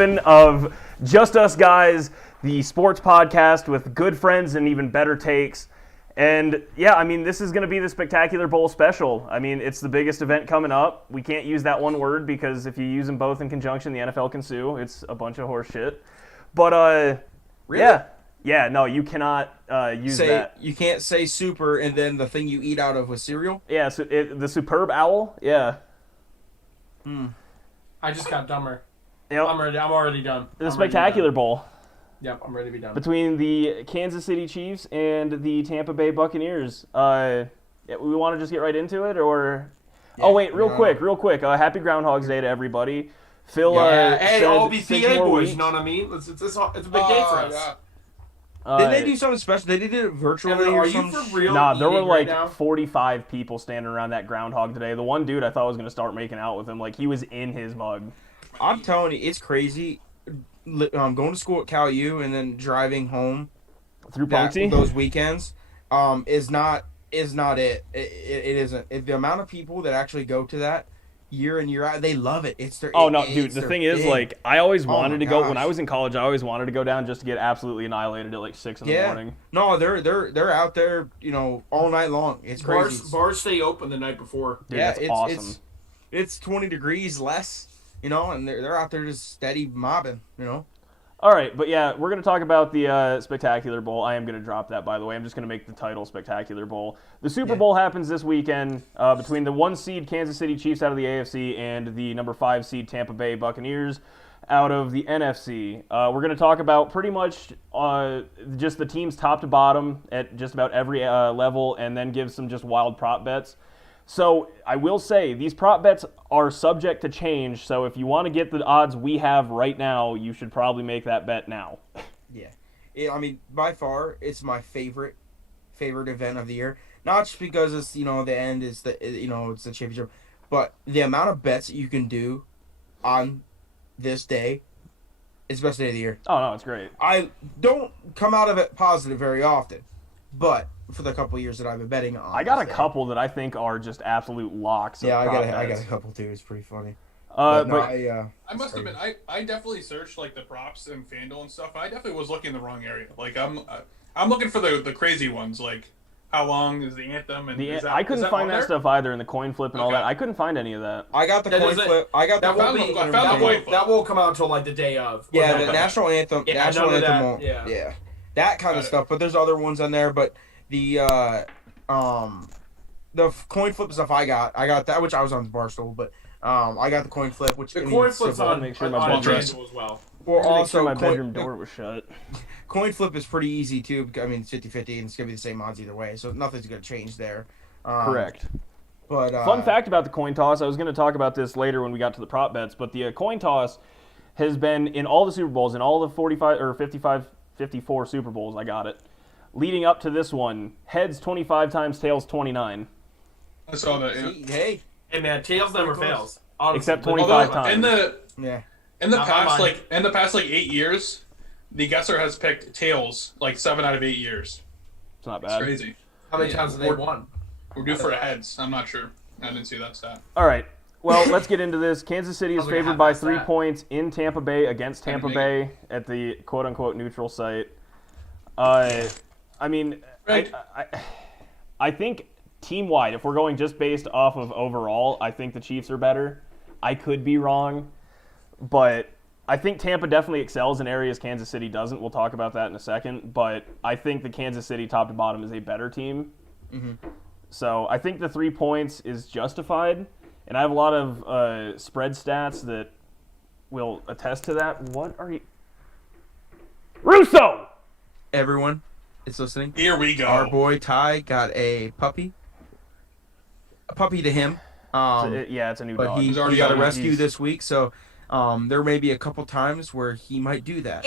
Of Just Us Guys, the sports podcast with good friends and even better takes. And yeah, I mean, this is going to be the Spectacular Bowl special. I mean, it's the biggest event coming up. We can't use that one word because if you use them both in conjunction, the NFL can sue. It's a bunch of horse shit. But Really? yeah, no, you cannot use that. You can't say super and then the thing you eat out of with cereal? Yeah, so the superb owl, yeah. I just got dumber. Yep. I'm already done. The Spectacular Bowl. Yep, I'm ready to be done. Between the Kansas City Chiefs and the Tampa Bay Buccaneers. We want to just get right into it, or? Yeah, oh wait, real quick. Happy Groundhog's Day to everybody. Phil. Hey, all said be 6 PA more boys. weeks. You know what I mean? It's a big day for us. Yeah. Didn't they do something special? They did it virtually Evan, or are you something? for real? Nah, there were like right now? 45 people standing around that groundhog today. The one dude I thought was gonna start making out with him, like he was in his mug. I'm telling you, it's crazy. Going to school at Cal U and then driving home Through Punksy? those weekends is not it. It isn't. The amount of people that actually go to that year in year out, they love it. It's their. Oh no, dude. The thing is, like, I always wanted to go when gosh. I was in college. I always wanted to go down just to get absolutely annihilated at like 6 in the morning. No, they're out there, all night long. It's crazy. Bars stay open the night before. Dude, yeah, that's awesome. It's 20 degrees less, and they're out there just steady mobbing, All right, but yeah, we're going to talk about the Spectacular Bowl. I am going to drop that, by the way. I'm just going to make the title Spectacular Bowl. The Super Bowl happens this weekend between the 1 seed Kansas City Chiefs out of the AFC and the number 5 seed Tampa Bay Buccaneers out of the NFC. We're going to talk about pretty much just the teams top to bottom at just about every level and then give some just wild prop bets. So I will say these prop bets are subject to change. So if you want to get the odds we have right now, you should probably make that bet now. Yeah, I mean, by far, it's my favorite event of the year. Not just because it's the end is it's the championship, but the amount of bets that you can do on this day is the best day of the year. Oh no, it's great. I don't come out of it positive very often, but for the couple of years that I've been betting on, I got a couple that I think are just absolute locks. Yeah, I got bets. a couple too. It's pretty funny. I must admit, I definitely searched like the props and FanDuel and stuff. I definitely was looking in the wrong area. Like I'm looking for the crazy ones. Like how long is the anthem? And I couldn't find that stuff either in the coin flip and all that. I couldn't find any of that. I got the coin flip. I got the that won't come out until like the day of. Yeah, the national anthem. Yeah, national anthem that, won't. yeah. That kind of stuff. But there's other ones on there. But the coin flip stuff I got that, which I was on Barstool, but I got the coin flip, which the coin flip's on make sure on my FanDuel as well. Well, also my bedroom door was shut. Coin flip is pretty easy too. I mean, it's 50-50, and it's gonna be the same odds either way, so nothing's gonna change there. Correct. But fun fact about the coin toss, I was going to talk about this later when we got to the prop bets, but the coin toss has been in all the Super Bowls, in all the 45 or 55, 54 Super Bowls. I got it. Leading up to this one, heads 25 times, tails 29. I saw that. Yeah. Hey man, tails never fails. Honestly. Except 25 times. In the Not past 8 years, the guesser has picked tails like 7 out of 8 years. It's not It's bad. crazy. How many times have they won? We're due for a heads. I'm not sure. I didn't see that stat. All right. Well, let's get into this. Kansas City is favored by 3 points in Tampa Bay against Tampa Bay at the quote-unquote neutral site. I mean, right. I think team-wide, if we're going just based off of overall, I think the Chiefs are better. I could be wrong, but I think Tampa definitely excels in areas Kansas City doesn't. We'll talk about that in a second, but I think the Kansas City top to bottom is a better team. Mm-hmm. So I think the 3 points is justified, and I have a lot of spread stats that will attest to that. What are you... Russo! everyone is listening. Here we go. Our boy Ty got a puppy. A puppy to him. It's a new but dog. he got a rescue this week, so there may be a couple times where he might do that.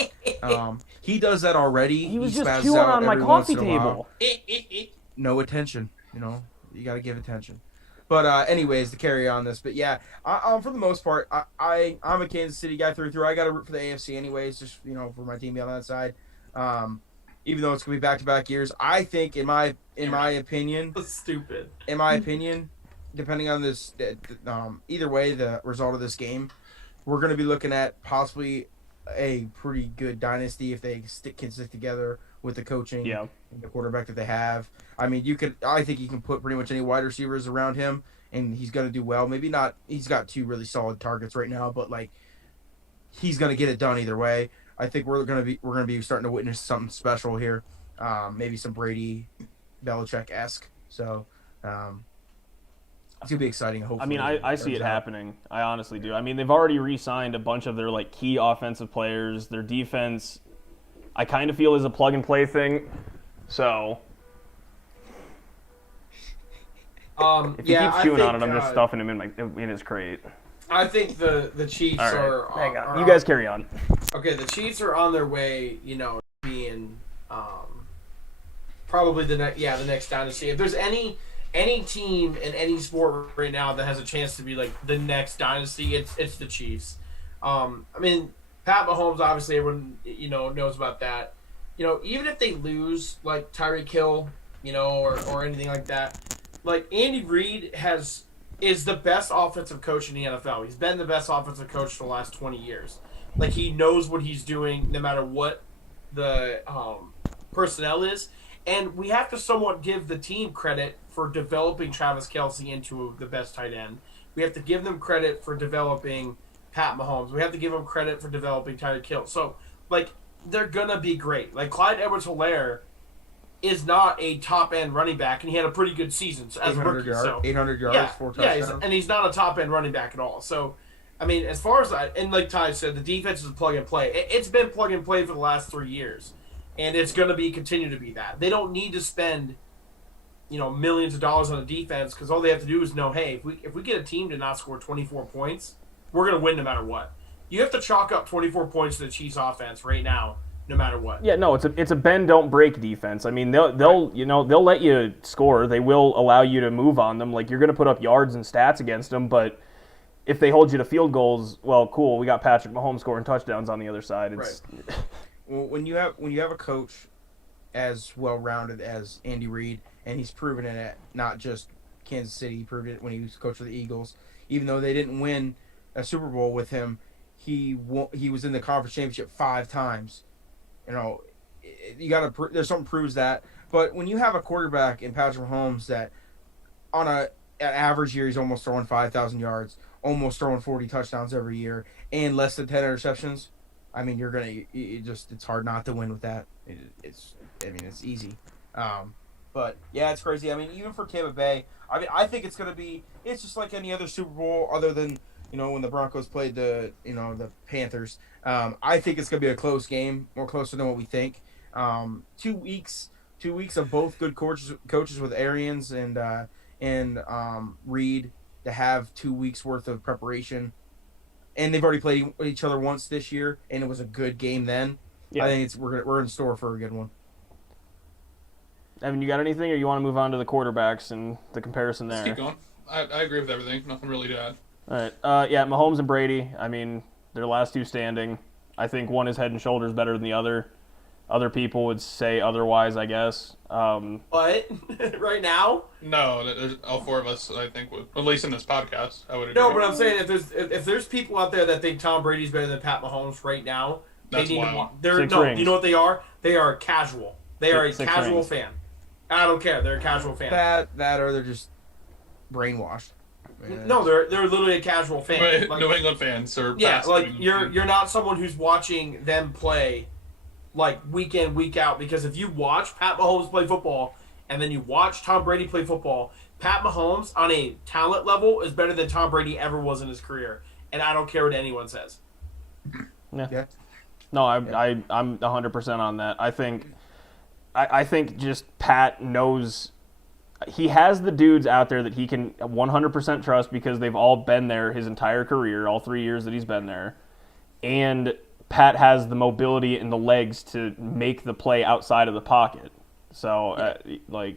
He does that already. He was spazzes just chewing out on my every once coffee in a table. while. No attention, you got to give attention. But anyways, to carry on this, but yeah, for the most part, I'm a Kansas City guy through and through. I got to root for the AFC anyways, just for my team to be on that side. Even though it's gonna be back-to-back years, I think in my opinion, That's stupid. in my opinion, depending on this, either way, the result of this game, we're gonna be looking at possibly a pretty good dynasty if they can stick together with the coaching Yeah. and the quarterback that they have. I mean, I think you can put pretty much any wide receivers around him, and he's going to do well. Maybe not. He's got 2 really solid targets right now, but like he's going to get it done either way. I think we're going to be starting to witness something special here. Maybe some Brady, Belichick-esque. So it's gonna be exciting. Hopefully, I mean, I see it happening. I honestly do. I mean, they've already re-signed a bunch of their like key offensive players. Their defense, I kind of feel, is a plug and play thing. So if he keeps chewing on it, I'm just stuffing him in his crate. I think the Chiefs are you guys carry on. Okay, the Chiefs are on their way, being probably the next dynasty. If there's any team in any sport right now that has a chance to be like the next dynasty, it's the Chiefs. I mean, Pat Mahomes, obviously everyone knows about that. Even if they lose like Tyreek Hill, or anything like that, like Andy Reid is the best offensive coach in the NFL. He's been the best offensive coach for the last 20 years. Like, he knows what he's doing no matter what the personnel is. And we have to somewhat give the team credit for developing Travis Kelce into the best tight end. We have to give them credit for developing Pat Mahomes. We have to give them credit for developing Tyreek Hill. So, like, they're going to be great. Like, Clyde Edwards-Helaire is not a top-end running back, and he had a pretty good season as a rookie. 800 yards, 4 touchdowns. Yeah, and he's not a top-end running back at all. So, I mean, as far as that, and like Ty said, the defense is plug and play. It's been plug and play for the last 3 years, and it's going to continue to be that. They don't need to spend, millions of dollars on a defense, because all they have to do is know, hey, if we get a team to not score 24 points, we're going to win no matter what. You have to chalk up 24 points to the Chiefs offense right now, no matter what. Yeah, no, it's a bend don't break defense. I mean, they'll let you score. They will allow you to move on them. Like, you're going to put up yards and stats against them, but if they hold you to field goals, well, cool. We got Patrick Mahomes scoring touchdowns on the other side. It's... Right. Well, when you have a coach as well-rounded as Andy Reid, and he's proven it at not just Kansas City, he proved it when he was coach of the Eagles. Even though they didn't win a Super Bowl with him, he was in the conference championship 5 times. You got to. There's something proves that. But when you have a quarterback in Patrick Mahomes that, on an average year, he's almost throwing 5,000 yards, almost throwing 40 touchdowns every year, and less than 10 interceptions, I mean, it's hard not to win with that. It's easy. But yeah, it's crazy. I mean, even for Tampa Bay, I think it's just like any other Super Bowl other than when the Broncos played the Panthers. I think it's gonna be a close game, more closer than what we think. 2 weeks of both good coaches with Arians and Reed to have 2 weeks worth of preparation, and they've already played each other once this year, and it was a good game then. Yeah. I think we're in store for a good one. Evan, you got anything, or you want to move on to the quarterbacks and the comparison there? Let's keep going. I agree with everything. Nothing really to add. All right. Yeah, Mahomes and Brady, I mean, they're last 2 standing. I think one is head and shoulders better than the other. Other people would say otherwise, I guess. But right now? No, all 4 of us, I think, would, at least in this podcast, I would agree. No, but I'm saying if there's people out there that think Tom Brady's better than Pat Mahomes right now, that's they need wild. to. You know what they are? They are casual. They are a casual fan. I don't care. They're a casual fan. That or they're just brainwashed. No, they're literally a casual fan. Right, like, New England fans or you're not someone who's watching them play like week in, week out, because if you watch Pat Mahomes play football and then you watch Tom Brady play football, Pat Mahomes on a talent level is better than Tom Brady ever was in his career, and I don't care what anyone says. Yeah. No, I'm 100% on that. I think just Pat knows he has the dudes out there that he can 100% trust because they've all been there his entire career, all 3 years that he's been there. And Pat has the mobility and the legs to make the play outside of the pocket. So, it was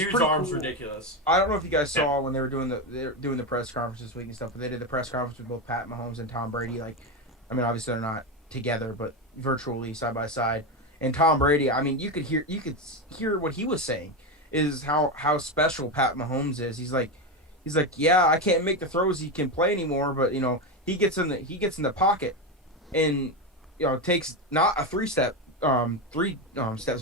dude's pretty arms cool. ridiculous. I don't know if you guys saw when they were doing the press conference this week and stuff, but they did the press conference with both Pat Mahomes and Tom Brady. Obviously they're not together, but virtually side by side. And Tom Brady, you could hear what he was saying is how special Pat Mahomes is. He's like, yeah, I can't make the throws he can play anymore, but he gets in the pocket, and takes not a three steps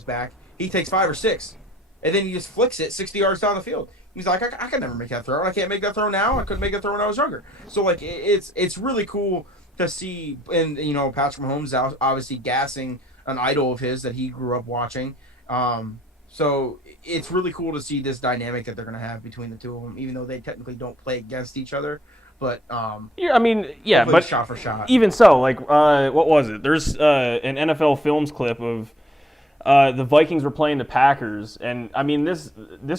back. He takes 5 or 6, and then he just flicks it 60 yards down the field. He's like, I can never make that throw. I can't make that throw now. I couldn't make that throw when I was younger. So like, it's really cool to see, and Patrick Mahomes is obviously gassing an idol of his that he grew up watching. So it's really cool to see this dynamic that they're going to have between the two of them, even though they technically don't play against each other. But but shot for shot. Even so, like, what was it? There's an NFL Films clip of the Vikings were playing the Packers, and I mean this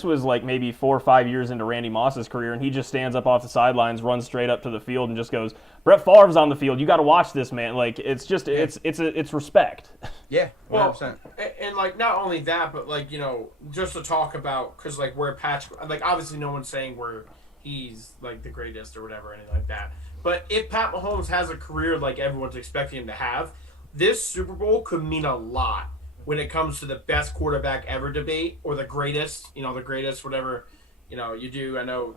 was like maybe 4 or 5 years into Randy Moss's career, and he just stands up off the sidelines, runs straight up to the field, and just goes, "Brett Favre's on the field. You got to watch this, man." Like, it's just it's respect. Yeah, 100%. Well, and like not only that, but like just to talk about, because like where Patrick, like obviously no one's saying where he's like the greatest or whatever, anything like that. But if Pat Mahomes has a career like everyone's expecting him to have, this Super Bowl could mean a lot when it comes to the best quarterback ever debate, or the greatest, whatever, you do. I know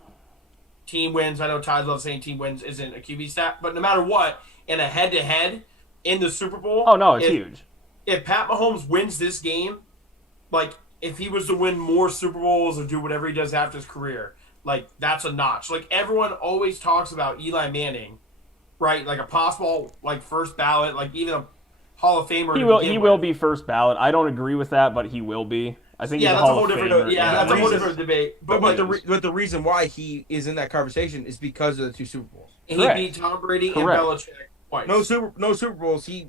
team wins. I know Ty's love saying team wins isn't a QB stat, but no matter what, in a head-to-head in the Super Bowl. Oh, no, it's huge. If Pat Mahomes wins this game, like if he was to win more Super Bowls or do whatever he does after his career, like that's a notch. Like everyone always talks about Eli Manning, right? Like a possible like first ballot, like even a Hall of Famer. He will be first ballot. I don't agree with that, but he will be. I think he's a Hall of Famer. That's a whole different debate. But the reason why he is in that conversation is because of the 2 Super Bowls. And he beat Tom Brady and Belichick twice. No Super Bowls. He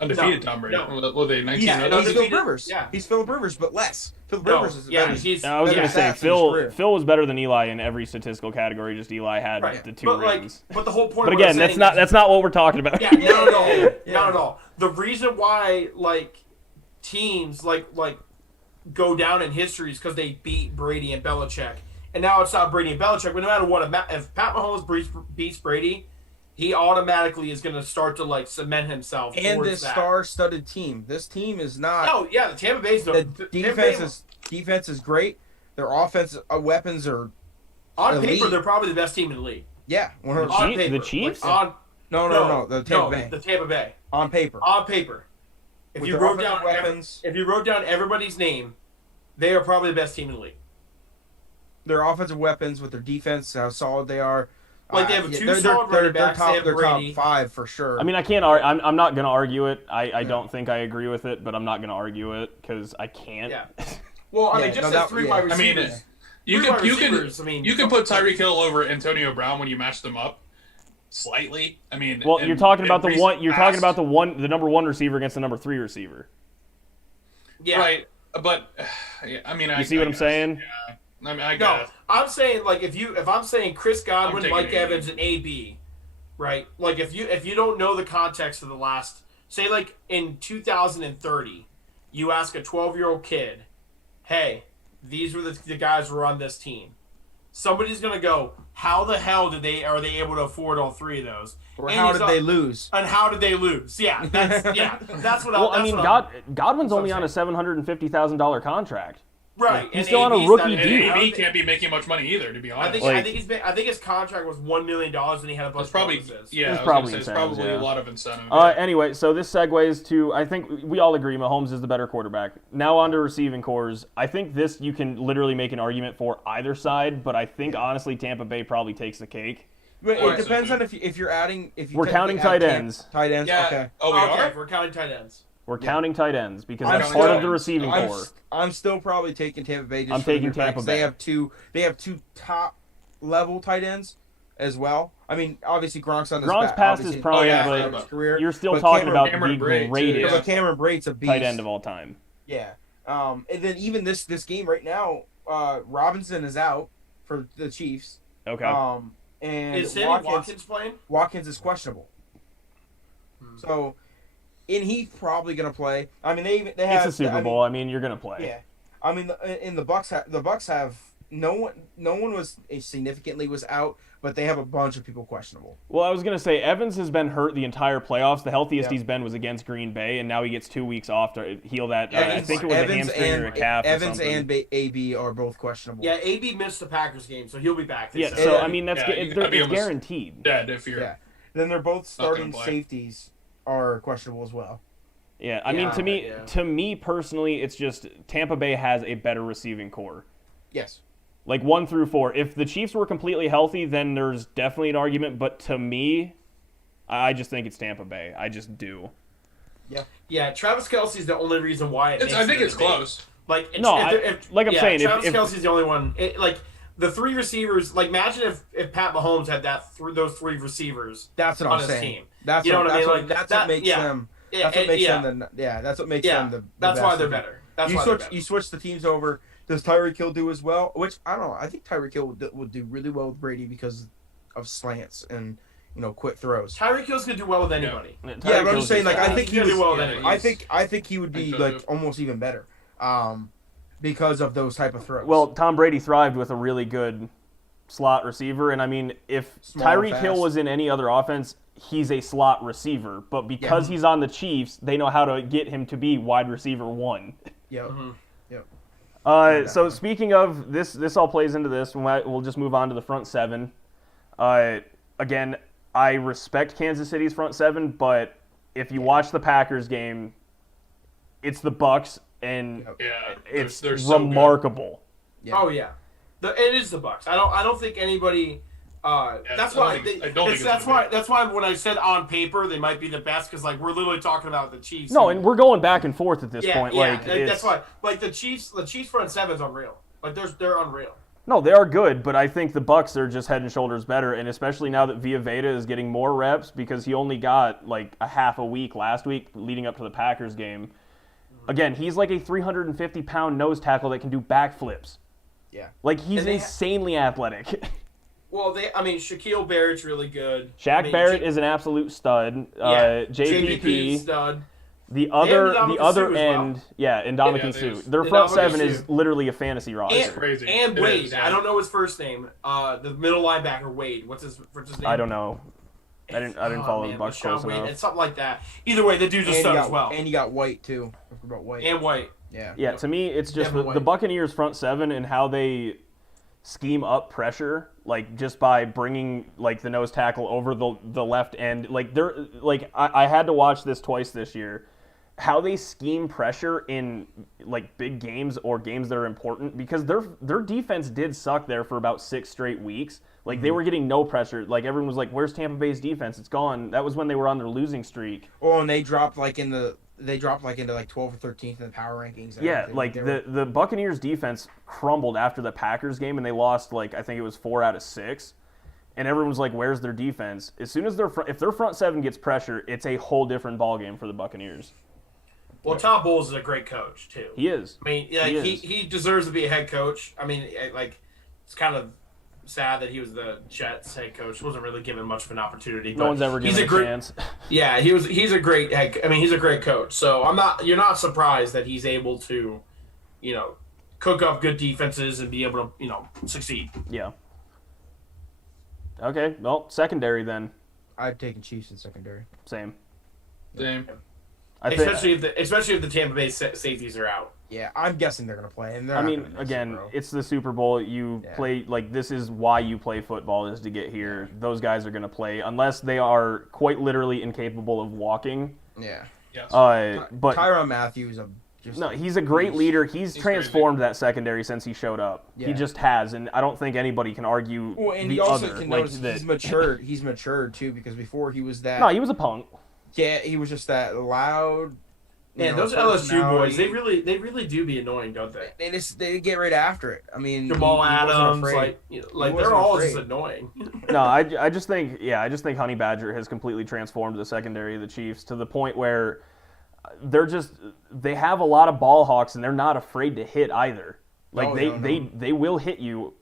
undefeated Tom Brady. No. Well, they 19. He's Philip Rivers. Yeah. He's Philip Rivers, but less. Philip Rivers is better. I was going to say Phil was better than Eli in every statistical category. Just Eli had the 2 rings. But the whole point. But again, that's not what we're talking about. Yeah, not at all. Not at all. The reason why like teams like go down in history is because they beat Brady and Belichick, and now it's not Brady and Belichick. But no matter what, if Pat Mahomes beats Brady, he automatically is going to start to like cement himself. And this star-studded team. This team is not. Oh yeah, the Tampa Bay's the defense is great. Their offense weapons are on elite. paper. They're probably the best team in the league. Yeah, 100%. On paper. The Chiefs? Like, no, the Tampa Bay. The Tampa Bay. On paper. If you wrote down everybody's name, they are probably the best team in the league. Their offensive weapons with their defense, how solid they are. Like they have solid running backs. They're top 5 for sure. I mean, I can't. I'm not going to argue it. I don't think I agree with it, but I'm not going to argue it because I can't. Yeah. Well, I mean, just as 3 wide receivers. You can put Tyreek Hill over Antonio Brown when you match them up slightly. I mean, well, you're talking about the one. You're talking about the number 1 receiver against the number 3 receiver. Yeah. Right. But I mean, you see what I'm saying? Yeah. I mean, I guess. No, I'm saying like if I'm saying Chris Godwin, Mike Evans, and AB, right? Like if you don't know the context of the last, say like in 2030, you ask a 12-year-old kid, "Hey, these were the guys who were on this team." Somebody's gonna go, "How the hell are they able to afford all 3 of those?" Or how did they lose? And how did they lose? Yeah, that's what. Well, I mean, Godwin's only on a $750,000 contract. Right, he's still on a rookie deal. AB can't be making much money either, to be honest. I think his contract was $1 million, and he had a bunch of bonuses. Yeah, it's probably a lot of incentive. Anyway, so this segues to, I think we all agree Mahomes is the better quarterback. Now on to receiving cores. I think this you can literally make an argument for either side, but I think honestly Tampa Bay probably takes the cake. It depends on if you're adding. We're counting tight ends. Tight ends. Yeah. Okay. Oh, we are. We're counting tight ends. We're counting tight ends because that's part of the receiving core. I'm still probably taking Tampa Bay. I'm taking Tampa Bay. They have two top level tight ends as well. I mean, obviously Gronk's on Gronk's past his prime, but you're still talking about the greatest. But Cameron Brate's a beast. Tight end of all time. Yeah. And then even this game right now, Robinson is out for the Chiefs. Okay. And is Sammy Watkins playing? Watkins is questionable. So. And he's probably gonna play. I mean, they have. It's a Super Bowl. I mean, you're gonna play. Yeah, I mean, in the Bucks have no one was significantly was out, but they have a bunch of people questionable. Well, I was gonna say Evans has been hurt the entire playoffs. The healthiest he's been was against Green Bay, and now he gets 2 weeks off to heal that. I think it was a hamstring or a calf. Evans or something. and AB are both questionable. Yeah, AB missed the Packers game, so he'll be back. Yeah, so I mean it's guaranteed. Dead if you're. Yeah. Then they're both starting safeties. are questionable as well. Yeah, I mean, to me personally, it's just Tampa Bay has a better receiving core. Yes. Like 1 through 4. If the Chiefs were completely healthy, then there's definitely an argument. But to me, I just think it's Tampa Bay. I just do. Yeah. Yeah, Travis Kelce's the only reason why I think it's close. Like, Travis Kelce's the only one. The 3 receivers. Like, imagine if Pat Mahomes had those 3 receivers. That's what on I'm his saying. Team. That's you know what, what I mean. Like that's what makes them. That's what makes them. That's what makes them the. That's why they're better. You switch the teams over. Does Tyreek Hill do as well? Which I don't know. I think Tyreek Hill would do really well with Brady because of slants and quick throws. Tyreek Hill's gonna do well with anybody. Yeah, but I'm just saying. Like I think he do well with anybody. I think he would be like almost even better, because of those type of throws. Well, Tom Brady thrived with a really good slot receiver, and I mean, if Tyreek Hill was in any other offense, he's a slot receiver. But because he's on the Chiefs, they know how to get him to be wide receiver 1. Yep. Mm-hmm. Yep. So speaking of this all plays into this. We'll just move on to the front 7. Again, I respect Kansas City's front 7, but if you watch the Packers game, it's the Bucs, and it's they're so remarkable. Yeah. Oh yeah, it is the Bucs. I don't think anybody. That's why when I said on paper they might be the best, because like we're literally talking about the Chiefs. No, and we're going back and forth at this point. Yeah, that's why. Like the Chiefs front 7 is unreal. Like they're unreal. No, they are good, but I think the Bucs are just head and shoulders better, and especially now that Vita is getting more reps because he only got like a half a week last week leading up to the Packers game. Again, he's like a 350-pound nose tackle that can do backflips. Yeah. Like he's insanely athletic. Well, Shaquille Barrett's really good. Barrett is an absolute stud. JPP stud. The other end, and Ndamukong Suh. Their front 7 is literally a fantasy roster. Crazy. And Wade, I don't know his first name. The middle linebacker Wade. What's his name? I don't know. I didn't follow the Bucs close enough. It's something like that. Either way, the dude's a stud as well. And you got White too. I forgot about White. And White. Yeah. Yeah. To me, it's just the Buccaneers front 7 and how they scheme up pressure, like just by bringing like the nose tackle over the left end. Like they're like I had to watch this twice this year. How they scheme pressure in like big games or games that are important, because their defense did suck there for about 6 straight weeks. Like they were getting no pressure. Like everyone was like, "Where's Tampa Bay's defense? It's gone." That was when they were on their losing streak. Oh, and they dropped into like 12th or 13th in the power rankings. Yeah, like the Buccaneers defense crumbled after the Packers game, and they lost like I think it was 4 out of 6. And everyone was like, "Where's their defense?" As soon as if their front 7 gets pressure, it's a whole different ballgame for the Buccaneers. Well, Todd Bowles is a great coach too. He is. I mean, he deserves to be a head coach. I mean, like it's kind of sad that he was the Jets head coach. Wasn't really given much of an opportunity. No one's ever given a chance. Yeah, he's a great he's a great coach. So you're not surprised that he's able to, cook up good defenses and be able to, succeed. Yeah. Okay, well, secondary then. I've taken Chiefs in secondary. Same. Especially if the Tampa Bay safeties are out. Yeah, I'm guessing they're gonna play. And again, it's the Super Bowl. You play like this is why you play football, is to get here. Those guys are gonna play unless they are quite literally incapable of walking. Yeah. Yes. But Tyrann Mathieu he's a great leader. He's transformed that secondary since he showed up. Yeah. He just has, and I don't think anybody can argue. Well, and the he also other. can like notice that. he's matured. He's matured too, because before he was that. No, he was a punk. Yeah, he was just that loud. Man, those LSU boys, they really do be annoying, don't they? They get right after it. I mean, Jamal Adams, they're all just annoying. No, I just think Honey Badger has completely transformed the secondary of the Chiefs to the point where they have a lot of ball hawks and they're not afraid to hit either. Like they will hit you,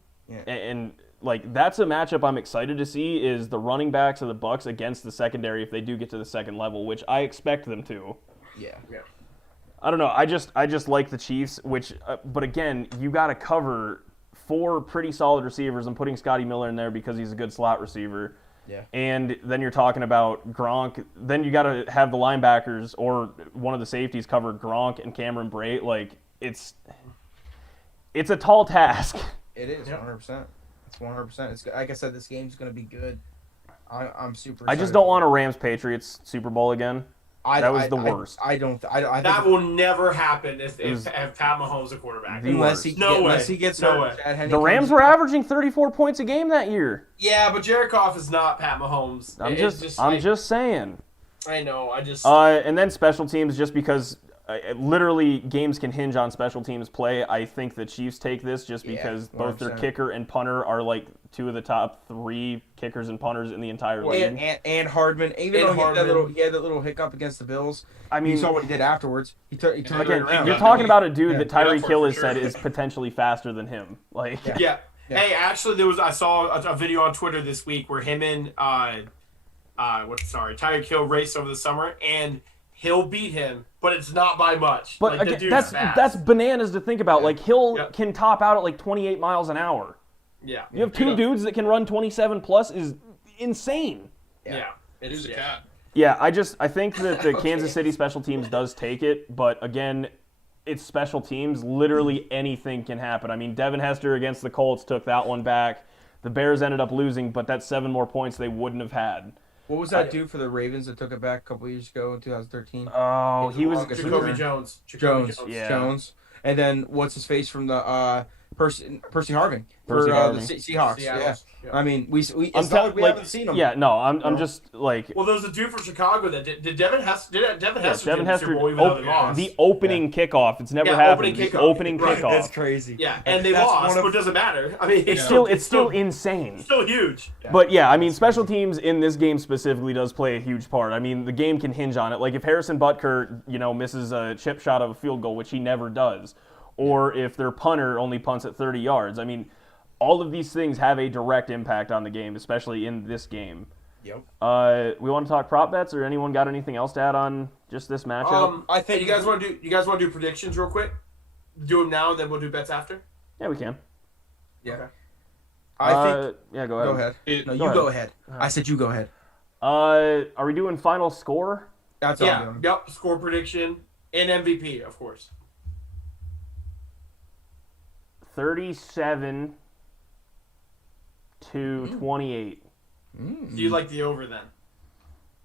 and like that's a matchup I'm excited to see, is the running backs of the Bucs against the secondary if they do get to the second level, which I expect them to. Yeah. I don't know. I just like the Chiefs, but again, you got to cover 4 pretty solid receivers and putting Scotty Miller in there because he's a good slot receiver. Yeah. And then you're talking about Gronk. Then you got to have the linebackers or one of the safeties cover Gronk and Cameron Brate. Like it's a tall task. It is 100%. It's 100%. It's like I said, this game's gonna be good. I'm super. I just don't want a Rams-Patriots Super Bowl again. That was the worst. I That will never happen if Pat Mahomes is a quarterback. Unless he gets hurt. The Rams were averaging 34 points a game that year. Yeah, but Jared Goff is not Pat Mahomes. I'm just saying. I know. And then special teams, just because literally games can hinge on special teams play. I think the Chiefs take this just because both their kicker and punter are like two of the top 3 kickers and punters in the entire league. And Hardman, even though he had that little hiccup against the Bills. I mean, you saw what he did afterwards. He turned it around. You're talking about a dude that Tyreek Hill has said is potentially faster than him. Like, yeah. Hey, actually, I saw a video on Twitter this week where him and Tyreek Hill raced over the summer, and Hill beat him, but it's not by much. But like, again, that's bananas to think about. Like, Hill can top out at like 28 miles an hour. Yeah. You have 2 dudes that can run 27 plus is insane. Yeah. He's a cat. Yeah, I think that the Kansas City special teams does take it, but again, it's special teams. Literally anything can happen. I mean, Devin Hester against the Colts took that one back. The Bears ended up losing, but that's 7 more points they wouldn't have had. What was that dude for the Ravens that took it back a couple years ago in 2013? Oh, he was Jacoby Jones. Jones. And then what's his face from the Percy Harvin for the Seahawks. Yeah. I mean, we haven't seen him. Yeah, no, I'm just like. Well, there was a dude from Chicago that did Devin Hester. Devin Hester the opening kickoff. It's never happened. Opening kickoff. That's crazy. Yeah, and they lost, but it doesn't matter. I mean, it's still insane. Still huge. Yeah. But yeah, I mean, special teams in this game specifically does play a huge part. I mean, the game can hinge on it. Like if Harrison Butker, misses a chip shot of a field goal, which he never does, or if their punter only punts at 30 yards. I mean, all of these things have a direct impact on the game, especially in this game. Yep. We want to talk prop bets, or anyone got anything else to add on just this matchup? I think you guys want to do predictions real quick. Do them now, and then we'll do bets after. Yeah, we can. Yeah. Okay. I think. Yeah, go ahead. Go ahead. I said you go ahead. Are we doing final score? That's all I'm doing. Yep. Score prediction and MVP, of course. 37-28. Do you like the over then?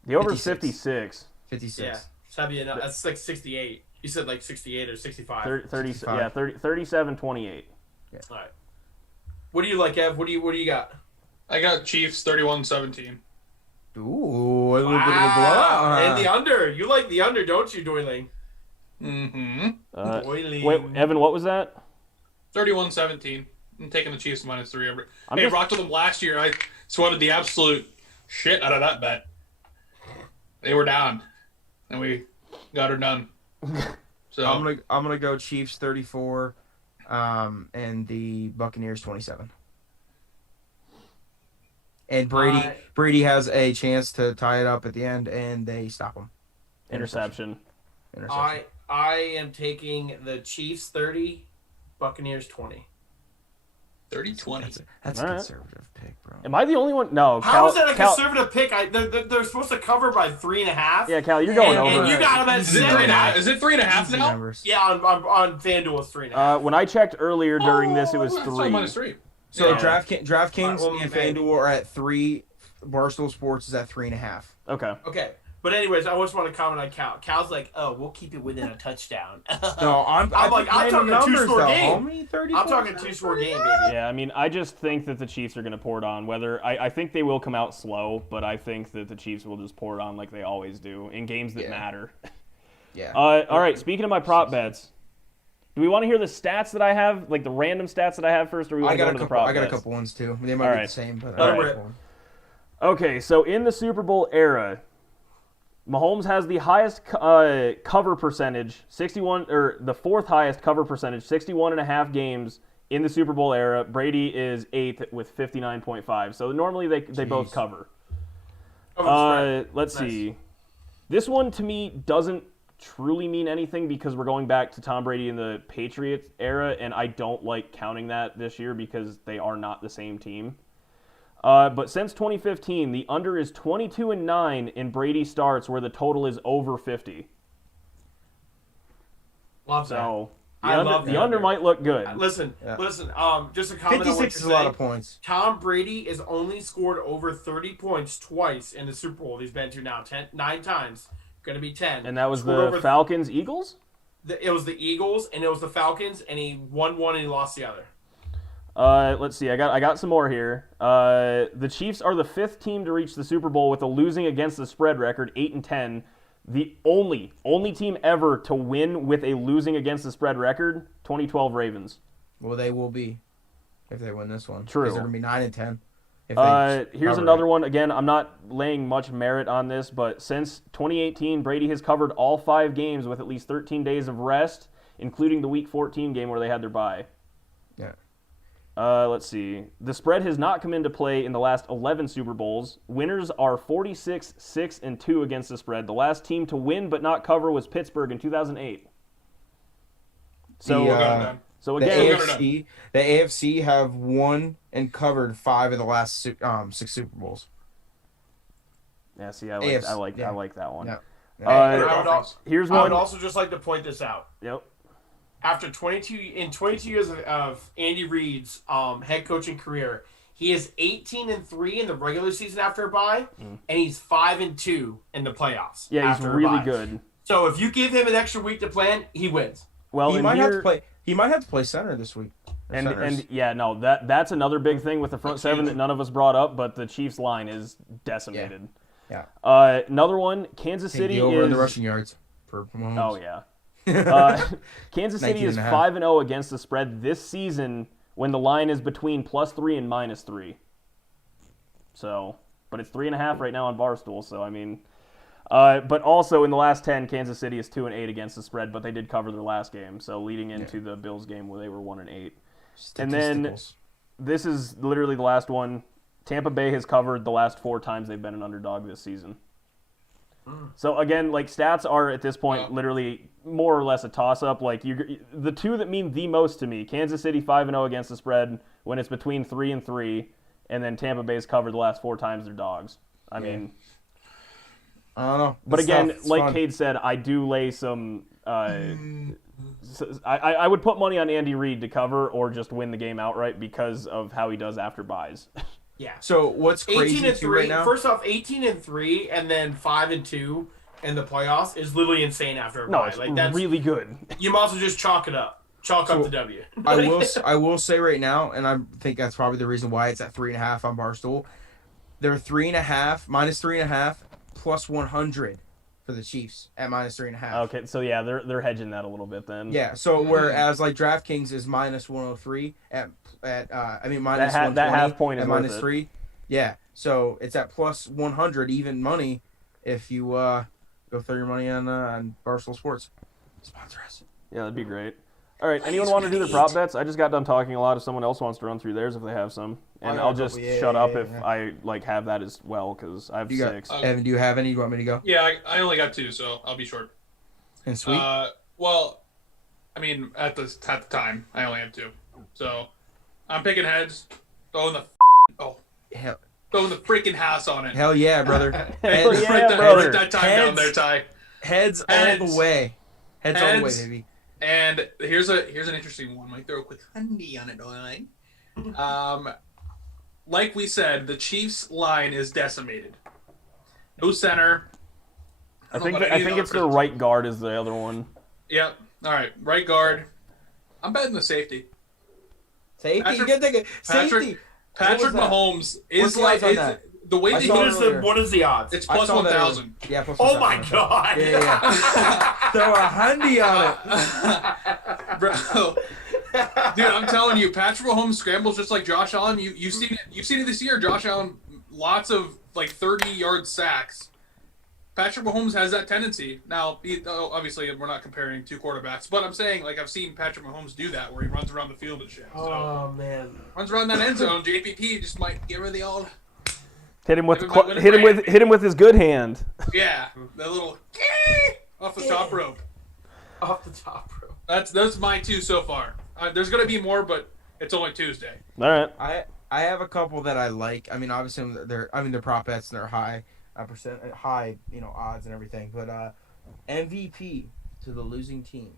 The over is 56. 56. Yeah. That's like 68. You said like 68 or 65. 37-28. Yeah. All right. What do you like, Ev? What do you got? I got Chiefs 31-17. Ooh, a little bit of a blowout. And the under. You like the under, don't you, Doyling? Mm-hmm. Doyling. Wait, Evan, what was that? 31-17. I'm taking the Chiefs -3 over. Rocked with them last year. I sweated the absolute shit out of that bet. They were down, and we got her done. So I'm gonna go Chiefs 34, and the Buccaneers 27. And Brady has a chance to tie it up at the end, and they stop him. Interception. I am taking the Chiefs 30. Buccaneers 20. 30-20. That's a conservative pick, bro. Am I the only one? No. How is that a conservative pick? They're supposed to cover by 3.5. Yeah, Cal, you're going over. And you got them at 7.5. Is it 3.5 now? Yeah, on FanDuel it's 3.5. When I checked earlier during this, it was 3. -3. So DraftKings and FanDuel are at 3. Barstool Sports is at 3.5. Okay. But anyways, I just want to comment on Cal. Cal's like, "Oh, we'll keep it within a touchdown." No, I'm talking a 2-score game. I'm talking 2-score game, baby. Yeah, I mean, I just think that the Chiefs are going to pour it on. I think they will come out slow, but I think that the Chiefs will just pour it on like they always do in games that matter. Yeah. All right. Speaking of my prop bets, do we want to hear the stats that I have, like the random stats that I have first, or we want to go to the prop bets? I got a couple ones too. They might be the same, but Okay, so in the Super Bowl era, Mahomes has the highest cover percentage, 61, or the 4th highest cover percentage, 61.5 games in the Super Bowl era. Brady is 8th with 59.5. So normally they both cover. Let's see. This one to me doesn't truly mean anything because we're going back to Tom Brady in the Patriots era, and I don't like counting that this year because they are not the same team. But since 2015, the under is 22-9 in Brady starts, where the total is over 50. Love that. So the under might look good. Listen. Just a comment. 56 is a lot of points. Tom Brady has only scored over 30 points twice in the Super Bowl. He's been to now 9 times. Going to be 10. And that was Scored the over Falcons Eagles? It was the Eagles, and it was the Falcons, and he won one and he lost the other. Let's see. I got some more here. The Chiefs are the 5th team to reach the Super Bowl with a losing against the spread record, 8-10. The only team ever to win with a losing against the spread record, 2012 Ravens. Well, they will be if they win this one. True. They're going to be 9-10. Here's another one. Again, I'm not laying much merit on this, but since 2018, Brady has covered all 5 games with at least 13 days of rest, including the Week 14 game where they had their bye. Yeah. Let's see. The spread has not come into play in the last 11 Super Bowls. Winners are 46-6-2 against the spread. The last team to win but not cover was Pittsburgh in 2008. So, the again, the AFC have won and covered 5 of the last 6 Super Bowls. yeah. See, I like that one. Yeah. Here's I would one. also just like to point this out. Yep. After 22 years of Andy Reid's head coaching career, he is 18-3 in the regular season after a bye, and he's 5-2 in the playoffs. Yeah, he's after a really bye. good. So if you give him an extra week to plan, he wins. Well, He might have to play center this week. And yeah, no, that's another big thing with the front seven that none of us brought up, but the Chiefs line is decimated. Yeah. Another one, Kansas City over is in the rushing yards for Mahomes. Oh yeah. Kansas City is 19.5. 5-0 against the spread this season when the line is between +3 and -3. So, but it's 3.5 right now on Barstool. So I mean, but also in the last 10, Kansas City is 2-8 against the spread, but they did cover their last game. So leading into the Bills game where they were 1-8. And then this is literally the last one. Tampa Bay has covered the last 4 times they've been an underdog this season. So again, like stats are at this point literally more or less a toss-up. Like the two that mean the most to me: Kansas City 5-0 against the spread when it's between 3 and 3, and then Tampa Bay's covered the last 4 times they're dogs. I mean, I don't know. but This again, stuff is like fun. Cade said, I do lay some. I would put money on Andy Reid to cover or just win the game outright because of how he does after buys. Yeah. So what's crazy 18-3 too right now? First off, 18-3 and then 5-2 in the playoffs is literally insane after a No, bye. it's Like that's really good. you might as well just chalk it up. Chalk up the W. I will say right now, and I think that's probably the reason why it's at 3.5 on Barstool. They're 3.5 -3.5 plus 100 for the Chiefs at -3.5. Okay, so yeah, they're hedging that a little bit then. Yeah. So whereas like DraftKings is -103 at minus that 120 half point is at worth it. -3. Yeah. So it's at plus 100 even money if you go throw your money on Barstool Sports. Sponsor us. Yeah, that'd be great. All right, anyone want to do their prop bets? I just got done talking a lot. If someone else wants to run through theirs, if they have some, and I'll just shut up if I have that as well because I have 6. Evan, do you have any? You want me to go? Yeah, I only got 2, so I'll be short. And sweet. Well, I mean, at the time, I only have 2, so I'm picking heads. Throwing the freaking house on it. Hell yeah, brother. Hell yeah, Write brother. that time down there, Ty. Heads all the way. Heads all the way, baby. And here's an interesting one. Might throw a quick hundy on it, alright? Like we said, the Chiefs line is decimated. No center. I think it's their right guard is the other one. Yep. All right, right guard. I'm betting the safety. Safety. You gotta take a safety. Patrick Mahomes is What's the odds on that? the way that What is the odds? it's plus 1,000. Yeah, plus Oh 1,000. my god! Yeah. Throw a hundy on it. Bro. Dude, I'm telling you, Patrick Mahomes scrambles just like Josh Allen. You've seen it this year. Josh Allen, lots of like 30-yard sacks. Patrick Mahomes has that tendency. Now, obviously, we're not comparing 2 quarterbacks, but I'm saying like I've seen Patrick Mahomes do that where he runs around the field and shit. So, Oh man! runs around that end zone. JPP just might give her the old Hit him with Everybody hit him with his good hand. yeah, that little off the top rope. Off the top, bro. That's my 2 so far. There's gonna be more, but it's only Tuesday. All right. I have a couple that I like. I mean, obviously they're prop bets and they're high odds and everything. But MVP to the losing team.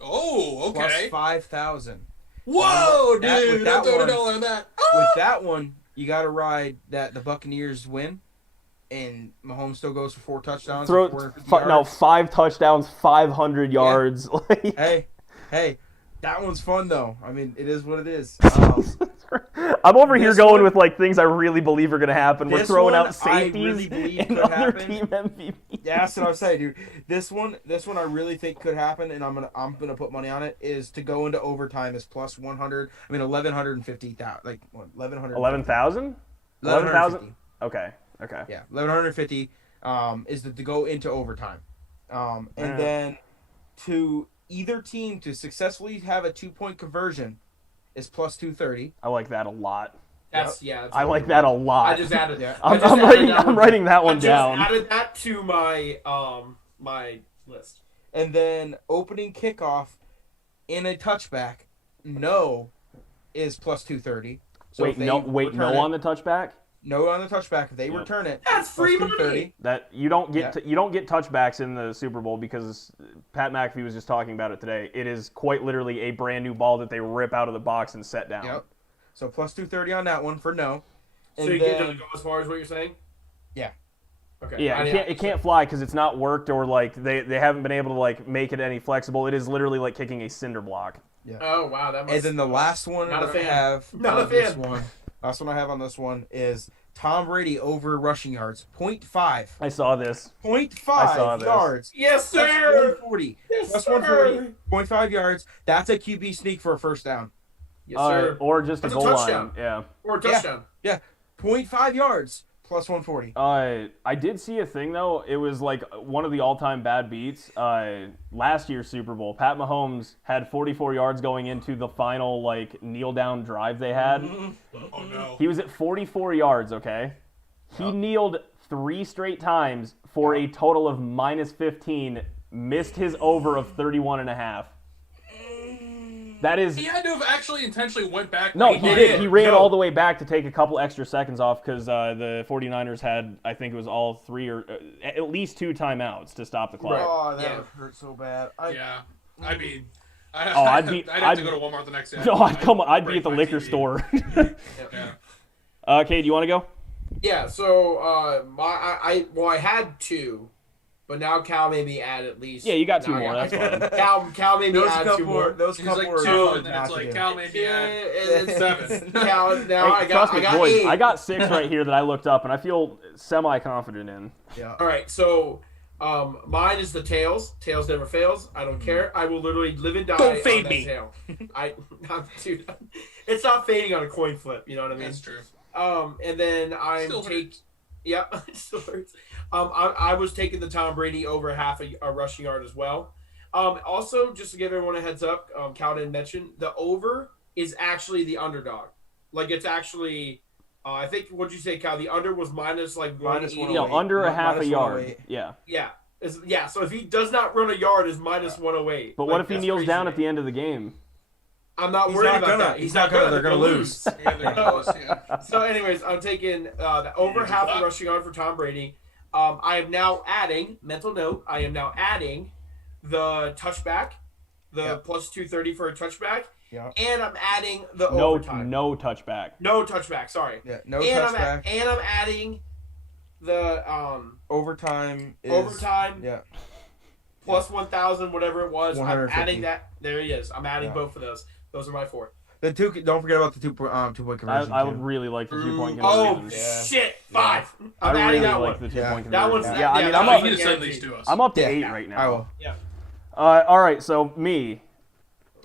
Oh, okay. Plus 5,000. Whoa, That- dude! with that I throw one- a dollar on that. With that one, you got to ride that the Buccaneers win. and Mahomes still goes for 4 touchdowns. Throw and 450 yards. 5 touchdowns, 500 yards. Hey, that one's fun though. I mean, it is what it is. I'm over here going one- with like things I really believe are going to happen. We're this throwing one out I safeties really believe and could other happen. team MVP. Yeah, that's what I was saying, dude. This one I really think could happen, and I'm gonna put money on it. Is to go into overtime is plus 100. I mean 1150. Like what, 1100. 11,000? 11,000? Okay. Yeah, 1150. Is to go into overtime, and then to either team to successfully have a 2-point conversion is plus 230. I like that a lot. That's I like that a lot. I just added. Yeah. I'm writing that one down. I just added that to my my list. And then opening kickoff in a touchback, no, is plus 230. So if they no return on it- the touchback? No on the touchback. If they return it, That's plus free 230. money. That you don't get you don't get touchbacks in the Super Bowl because Pat McAfee was just talking about it today. It is quite literally a brand new ball that they rip out of the box and set down. Yep. So plus 230 on that one for no. So And you then, get to go as far as what you're saying? Yeah. Okay. Yeah, it can't fly because it's not worked or like they haven't been able to like make it any flexible. It is literally like kicking a cinder block. Yeah. Oh wow, that must. And then the last one Not a that I fan. have Not a on this fan. one. Last one I have on this one is Tom Brady over rushing yards. 0.5. I saw this. 0.5 I saw this. yards. Yes, That's sir. 140. Yes, That's sir. 140. 0.5 yards. That's a QB sneak for a first down. Yes, sir. Or just That's a a goal touchdown. line. Yeah. Or a touchdown. Yeah. 0.5 yards plus 140. I did see a thing though. It was like one of the all-time bad beats. Last year's Super Bowl, Pat Mahomes had 44 yards going into the final like kneel down drive they had. Oh no. He was at 44 yards. Okay, he kneeled 3 straight times for a total of minus 15. Missed his over of 31.5. That is. He had to have actually intentionally went back. No, like, he did. He ran all the way back to take a couple extra seconds off because the 49ers had, I think it was all 3 or at least 2 timeouts to stop the clock. Oh, that Yeah. would hurt so bad. Yeah. I mean, I'd I'd be- have I'd- to go to Walmart the next day. No, I'd be break at the my liquor TV. store. Yeah. Kate, do you want to go? Yeah. So I had 2, but now Cal made me add at least. Yeah, you got 2 Now I more. got- That's fine. Cal made me Those add 2 couple more. those He's couple like are 2, and then not it's to like do. Cal maybe add it's 7. Cal, now Hey, I got trust me, 8. boys, I got 6 right here that I looked up, and I feel semi-confident in. Yeah. All right, so mine is the tails. Tails never fails. I don't care. I will literally live and die Don't fade on that me. tail. Dude, it's not fading on a coin flip. You know what I mean? That's true. And then I'm Still take. hurts. Yeah, it still hurts. I was taking the Tom Brady over half a rushing yard as well. Also, just to give everyone a heads up, Cal didn't mention the over is actually the underdog. Like it's actually. I think what'd you say, Cal? The under was minus like Minus 180. 108. Under a half a Minus yard. 108. Yeah. Yeah. So if he does not run a yard, is minus 108. But what if he kneels down at the end of the game? I'm not He's worried not about gonna. that. He's not gonna. They're gonna lose. Yeah, they're close, yeah. So, anyways, I'm taking the over half the rushing yard for Tom Brady. I am now adding, mental note, I am now adding the touchback, the plus 230 for a touchback, and I'm adding the overtime. No touchback. No touchback, sorry. Yeah. No and touchback. I'm adding the Overtime is. overtime Yeah. plus 1,000, whatever it was. I'm 150. adding that. There he is. I'm adding Yeah. both of those. Those are my 4. The 2. Don't forget about the 2-point conversion. I too. would really like the 2-point Oh, conversion. Yeah. shit. 5. I I'm really adding that like one. the 2-point conversion. That one's yeah, I mean, that I'm No, up. you need to send guaranteed. these to us. I'm up to Yeah. 8 right now. I will. Yeah. All right, so me.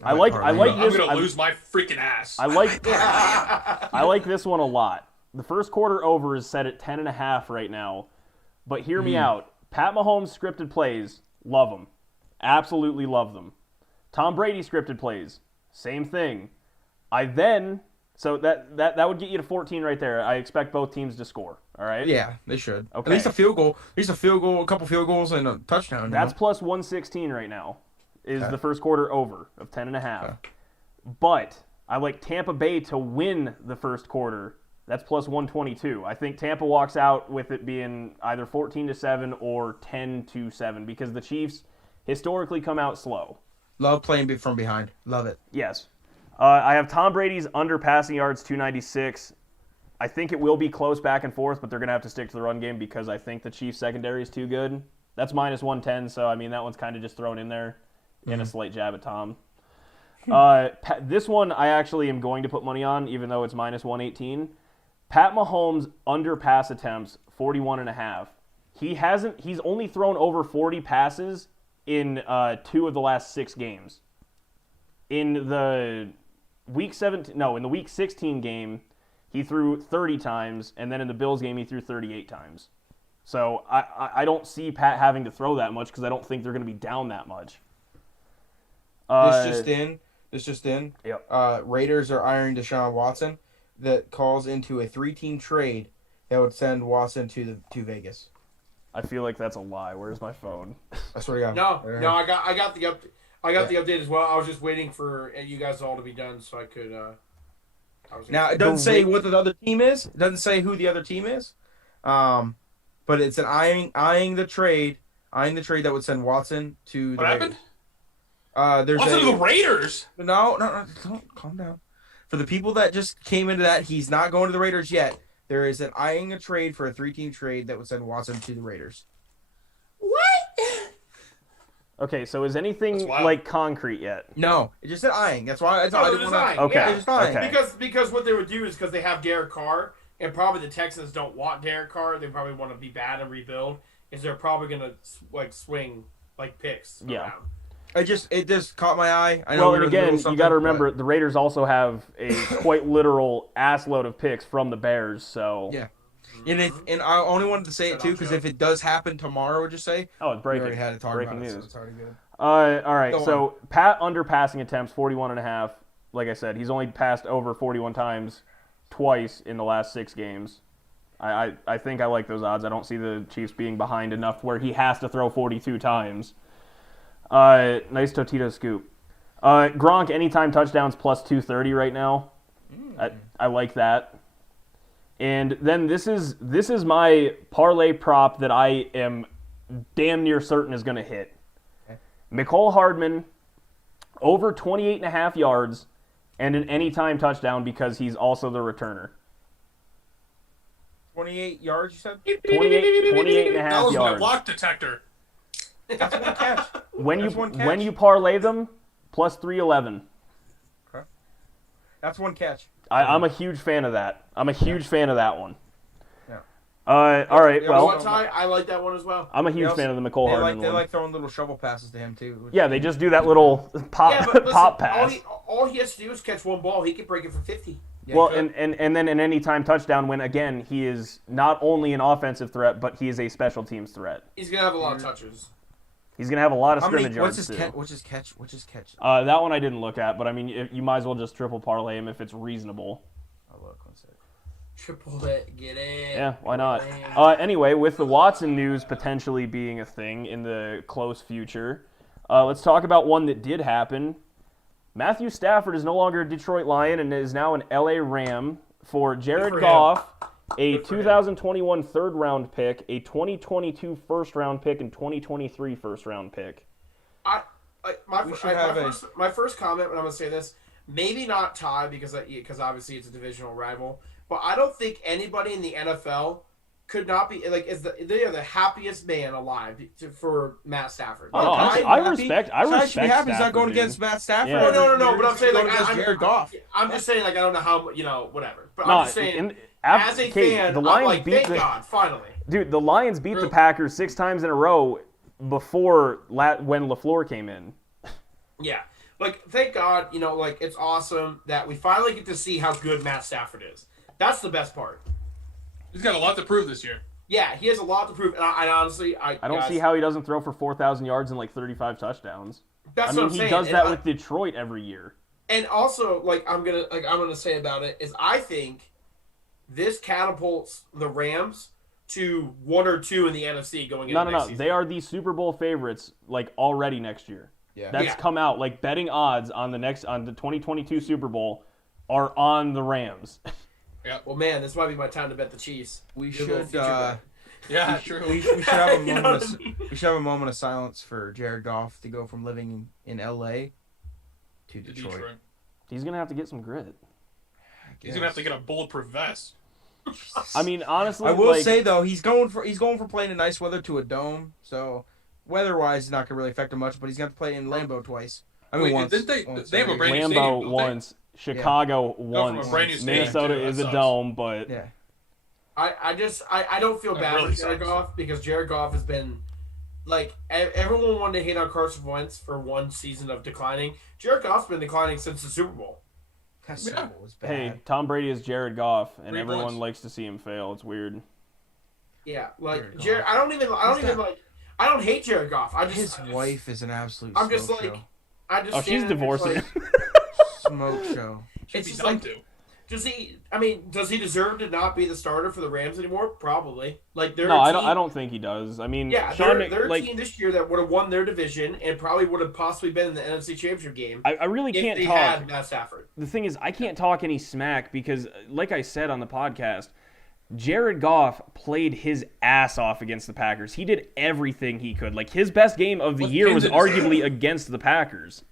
I like I'm this. gonna lose my freaking ass. I like this one a lot. The first quarter over is set at 10.5 right now. But hear me out. Pat Mahomes scripted plays, love them. Absolutely love them. Tom Brady scripted plays, same thing. So that would get you to 14 right there. I expect both teams to score. All right? Yeah, they should. Okay. At least a field goal. At least a field goal, a couple field goals, and a touchdown. That's plus 116 right now. Is Okay. the first quarter over of 10.5. Okay. But I like Tampa Bay to win the first quarter. That's plus 122. I think Tampa walks out with it being either 14-7 or 10-7 because the Chiefs historically come out slow. Love playing from behind. Love it. Yes. I have Tom Brady's under passing yards 296. I think it will be close back and forth, but they're going to have to stick to the run game because I think the Chiefs' secondary is too good. That's minus 110, so, I mean, that one's kind of just thrown in there in a slight jab at Tom. This one I actually am going to put money on, even though it's minus 118. Pat Mahomes under pass attempts, 41.5. He's only thrown over 40 passes in 2 of the last 6 games. In the week 16 game, he threw 30 times, and then in the Bills game, he threw 38 times. So I don't see Pat having to throw that much because I don't think they're going to be down that much. This just in. Yep. Raiders are eyeing Deshaun Watson. That calls into a 3-team trade that would send Watson to Vegas. I feel like that's a lie. Where's my phone? I swear to God. No, I got the update. I got the update as well. I was just waiting for you guys all to be done so I could. Now it doesn't say what the other team is. It doesn't say who the other team is. But it's an eyeing the trade that would send Watson to the Raiders. What happened? Watson to the Raiders? No, don't calm down. For the people that just came into that, he's not going to the Raiders yet. There is an eyeing a trade for a 3-team trade that would send Watson to the Raiders. What? Okay, so is anything like concrete yet? No, it just said eyeing. That's why I didn't want to. Okay, yeah, just eyeing. okay. Because what they would do is because they have Derek Carr, and probably the Texans don't want Derek Carr. They probably want to be bad and rebuild. Is they're probably gonna swing picks around. It just caught my eye. I know. Well, and again, you got to remember the Raiders also have a quite literal assload of picks from the Bears. So yeah, and I only wanted to say it too because if it does happen tomorrow, just say it's breaking. We already had to talk breaking about news. it, so it's already good. All right. So Pat under passing attempts 41.5. Like I said, he's only passed over 41 times twice in the last 6 games. I think I like those odds. I don't see the Chiefs being behind enough where he has to throw 42 times. Nice Totito scoop. Gronk anytime touchdowns plus 230 right now. I like that. And then this is my parlay prop that I am damn near certain is going to hit. Okay. Mecole Hardman over 28.5 yards and an anytime touchdown because he's also the returner. 28 yards, you said? 28.5 that was yards. my block detector. That's one catch. When you parlay them, plus 311. Okay. That's one catch. I'm a huge fan of that. I'm a huge fan of that one. Yeah. All right. Well, I like that one as well. I'm a huge fan of the Mecole Hardman They one. like throwing little shovel passes to him too. Yeah, they just do that little pop pass. All he has to do is catch one ball. He can break it for 50. Yeah, well, and then an anytime touchdown when, again, he is not only an offensive threat, but he is a special teams threat. He's going to have a lot of touches. He's going to have a lot of scrimmage yards, too. What's his catch? That one I didn't look at, but, I mean, you might as well just triple parlay him if it's reasonable. I'll look one second. Triple it, get it. Yeah, why not? Anyway, with the Watson news potentially being a thing in the close future, let's talk about one that did happen. Matthew Stafford is no longer a Detroit Lion and is now an LA Ram for Jared Goff, a 2021 third-round pick, a 2022 first-round pick, and 2023 first-round pick. My first comment, and I'm going to say this, maybe not Ty because obviously it's a divisional rival, but I don't think anybody in the NFL could not be they are the happiest man alive for Matt Stafford. I respect Stafford. He's not going against Matt Stafford. Yeah. No. But I'm saying Jared Goff. I'm just saying I don't know how whatever. But I'm just saying as a fan, the Lions I'm thank God finally. Dude, the Lions beat the Packers 6 times in a row before when LaFleur came in. Yeah. Thank God, it's awesome that we finally get to see how good Matt Stafford is. That's the best part. He's got a lot to prove this year. Yeah, he has a lot to prove. And I honestly, I don't see how he doesn't throw for 4,000 yards and 35 touchdowns. That's what I'm saying. He does that with Detroit every year. And also, I'm gonna say about it is I think this catapults the Rams to 1 or 2 in the NFC going into next season. They are the Super Bowl favorites already next year. Yeah. That's come out. Betting odds on the 2022 Super Bowl are on the Rams. Yeah. Well, man, this might be my time to bet the Chiefs. We should. Yeah, true. We should have a moment. We should have a moment of silence for Jared Goff to go from living in LA to Detroit. He's gonna have to get some grit. He's gonna have to get a bulletproof vest. I mean, honestly, I will like, say though, he's going for playing in nice weather to a dome. So weather-wise, it's not gonna really affect him much. But he's gonna play in Lambeau twice. I mean, Wait, once. didn't they have a brand new Lambeau stadium, don't they? once, Chicago from once, a brand new stadium, Minnesota too. That is a sucks. dome, but Yeah. I don't feel That bad really for Jared sucks. Goff because Jared Goff has been like everyone wanted to hate on Carson Wentz for one season of declining. Jared Goff's been declining since the Super Bowl. That Yeah. Super Bowl was bad. hey, Tom Brady is Jared Goff, and 3 everyone points. likes to see him fail. It's weird. Yeah, like Jared Jared. Goff. I don't hate Jared Goff. His wife is an absolute I'm just smoke like, show. I just. Oh, she's stand there, it's divorcing. like, Smoke show. Should It's be just done like- to. does he deserve to not be the starter for the Rams anymore? Probably. Like they're No, a I team, don't. I don't think he does. I mean, Yeah, Sean, they're a like, team this year that would have won their division and probably would have possibly been in the NFC Championship game I really if can't they talk. had Matt Stafford. The thing is, I can't talk any smack because, like I said on the podcast, Jared Goff played his ass off against the Packers. He did everything he could. Like, his best game of the With year was pins in his arguably against the Packers.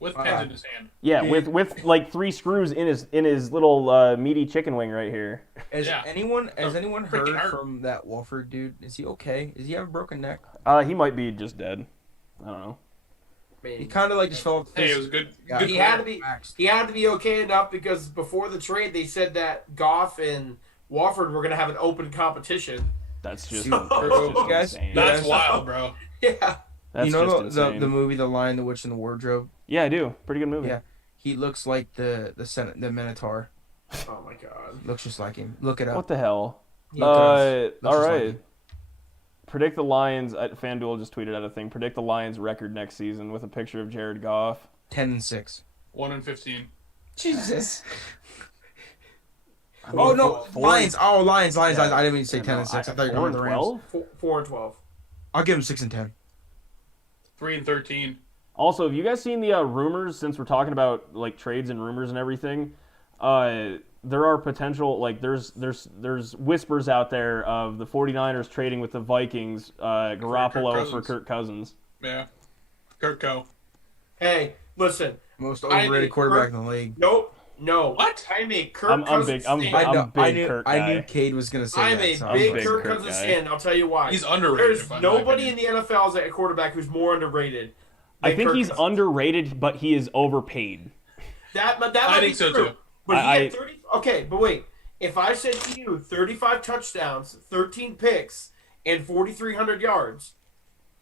With pens in his hand. Yeah, with like 3 screws in his little meaty chicken wing right here. Has Yeah. anyone freaking heard hurt. from that Wolford dude? Is he okay? Does he have a broken neck? He might be just dead. I don't know. I mean, He kind of like just fell off the Hey, face. it was good. Yeah. Good he career. had to be. He had to be okay enough because before the trade, they said that Goff and Wofford were going to have an open competition. That's just, Dude, that's just you guys- insane. That's Yeah. wild, bro. Yeah. That's you know just the insane. movie The Lion, the Witch, and the Wardrobe? Yeah, I do. Pretty good movie. Yeah. He looks like the Minotaur. Oh my God. Looks just like him. Look it up. What the hell? Look it up. All Looks just like right. him. Predict the Lions. FanDuel just tweeted out a thing. Predict the Lions' record next season with a picture of Jared Goff. 10-6. 1-15. Jesus. I mean, Oh no, four- Lions. Oh, Lions. Yeah. I didn't mean to say Yeah, 10-6. I thought you were 4 going and with the Rams. 12? 4-12. I'll give him 6-10. 3-13. Also, have you guys seen the rumors? Since we're talking about like trades and rumors and everything, there are potential there's whispers out there of the 49ers trading with the Vikings, Garoppolo for Cousins. Kirk Cousins. Yeah. Kurt Co. Hey, listen. Most I overrated mean, quarterback Kirk- in the league. Nope. No. What? I'm a Kirk I'm Cousins big- I'm- fan. I'm- I big knew, Kirk I guy. knew Cade was gonna say I'm that. a so I'm big big Kirk Kirk Cousins guy. fan. I'll tell you why. He's underrated. There's in my nobody in opinion. the NFL as a quarterback who's more underrated. I than think Kirk he's Cousins. underrated, but he is overpaid. That might I be think so, true. too. But he I- had 30. Okay, but wait. If I said to you 35 touchdowns, 13 picks, and 4,300 yards,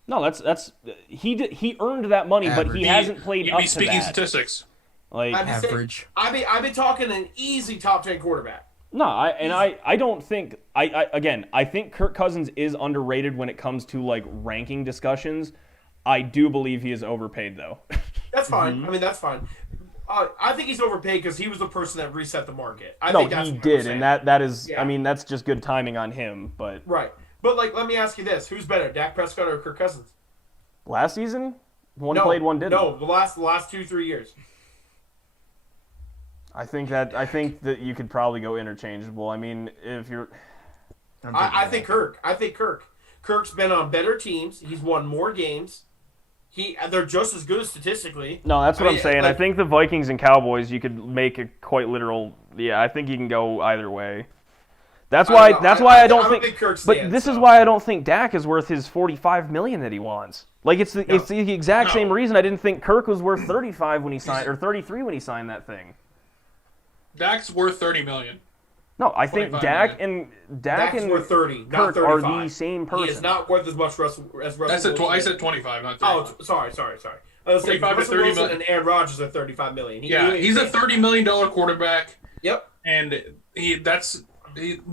No, that's he earned that money, but he Average. hasn't played You'd up be to speaking that. statistics. Like, I'd be saying- Average. I'd be talking an easy top 10 quarterback. no, I don't think I think Kirk Cousins is underrated when it comes to like ranking discussions. I do believe he is overpaid though. That's fine. Mm-hmm. I mean, that's fine. I think he's overpaid because he was the person that reset the market. I No, think that's he what I'm did, saying. and that is Yeah. I mean that's just good timing on him. But Right. But like, let me ask you this: who's better, Dak Prescott or Kirk Cousins? last season, one no, played, one didn't. No, the last 2-3 years. I think that you could probably go interchangeable. I mean, if you're I think Kirk. I think Kirk. Kirk's been on better teams. He's won more games. They're just as good as statistically. no, that's what I I'm mean, saying. I like- think the Vikings and Cowboys, you could make a quite literal. Yeah, I think you can go either way. That's I why. don't know. That's why I don't I'm a think. big Kirk But stan, this is so. why I don't think Dak is worth his $45 million that he wants. Like it's the exact No. same reason I didn't think Kirk was worth 35 when he signed or 33 when he signed that thing. Dak's worth $30 million. No, I think 25 Dak million. and Dak's worth 30, not Kirk are 35. the same He is person. not worth as much as Russell. I said Wilson. 25, not 30. Oh, sorry. I was saying 25 to Russell 30 Wilson million. and Aaron Rodgers are $35 million. Yeah, he's a $30 million quarterback, Yep. and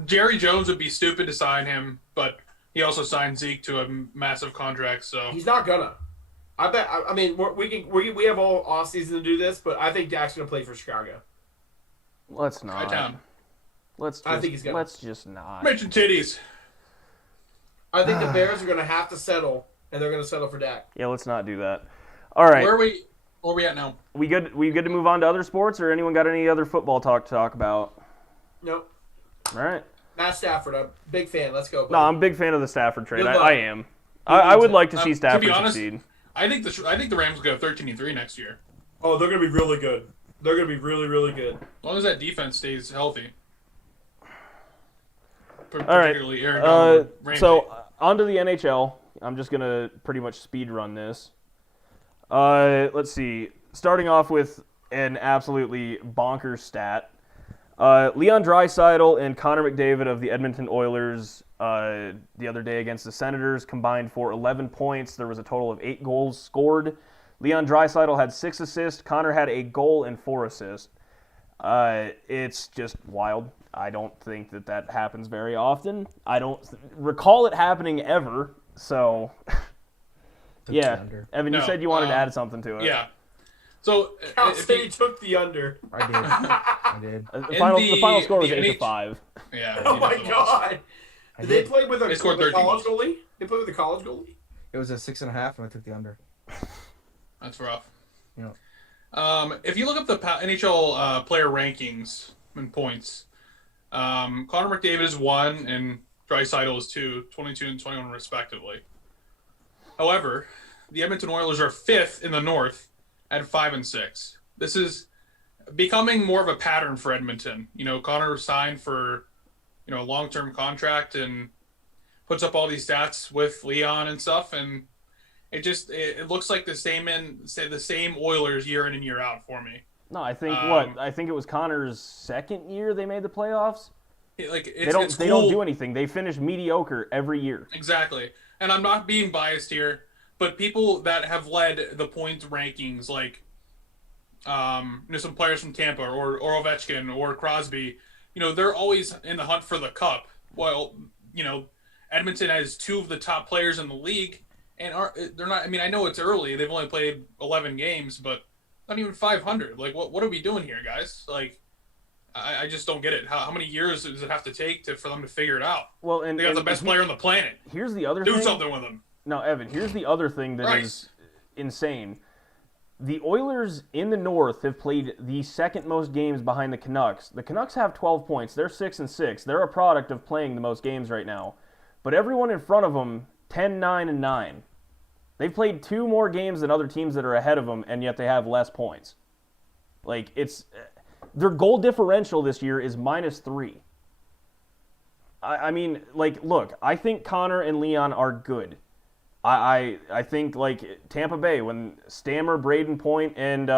Jerry Jones would be stupid to sign him, but he also signed Zeke to a massive contract. So He's not gonna. I bet. I mean, we have all off season to do this, but I think Dak's gonna play for Chicago. Let's not. Hi-town. Let's just, I think he's gonna. let's just not. Mention titties. I think the Bears are gonna have to settle, and they're gonna settle for Dak. Yeah, let's not do that. All right. Where are we at now? We good to move on to other sports, or anyone got any other football talk to talk about? Nope. All right. Matt Stafford, I'm a big fan. Let's go. No, I'm a big fan of the Stafford trade. Good I luck. am. I would like to see To Stafford be honest, succeed. I think the Rams will go 13-3 next year. Oh, they're gonna be really good. They're gonna be really, really good. As long as that defense stays healthy. particularly Aaron Donald. So on to the NHL. I'm just gonna pretty much speed run this. Let's see. Starting off with an absolutely bonkers stat. Leon Draisaitl and Connor McDavid of the Edmonton Oilers the other day against the Senators combined for 11 points. There was a total of 8 goals scored. Leon Draisaitl had 6 assists. Connor had a goal and 4 assists. It's just wild. I don't think that happens very often. I don't recall it happening ever. So, yeah. Evan, you said you wanted to add something to it. Yeah. So Cal City took the under. I did. The final score was 8-5. Yeah. Oh my god! Did they play with a scored college goalie? They played with a college goalie? It was a 6.5, and I took the under. That's rough. Yeah. If you look up the NHL player rankings and points, Connor McDavid is 1 and Draisaitl is 2, 22 and 21 respectively. However, the Edmonton Oilers are 5th in the North at 5 and 6. This is becoming more of a pattern for Edmonton. Connor signed for a long-term contract and puts up all these stats with Leon and stuff, and it looks like the same Oilers year in and year out for me. No, I think I think it was Connor's second year they made the playoffs. They don't do anything. They finish mediocre every year. Exactly. And I'm not being biased here, but people that have led the points rankings, like some players from Tampa or Ovechkin or Crosby, they're always in the hunt for the cup. Well, Edmonton has 2 of the top players in the league, and they're not. I mean, I know it's early; they've only played 11 games, but not even 500. Like, what are we doing here, guys? Like, I just don't get it. How many years does it have to take for them to figure it out? Well, and they got the best player on the planet. Here's the other thing. Do something with them. No, Evan. Here's the other thing that is insane. The Oilers in the North have played the second most games behind the Canucks. The Canucks have 12 points. They're 6 and 6. They're a product of playing the most games right now. But everyone in front of them, 10, 9, and 9. They've played 2 more games than other teams that are ahead of them, and yet they have less points. Like, their goal differential this year is -3. I mean, like, look, I think Connor and Leon are good. I think, like, Tampa Bay, when Stammer, Braden Point, and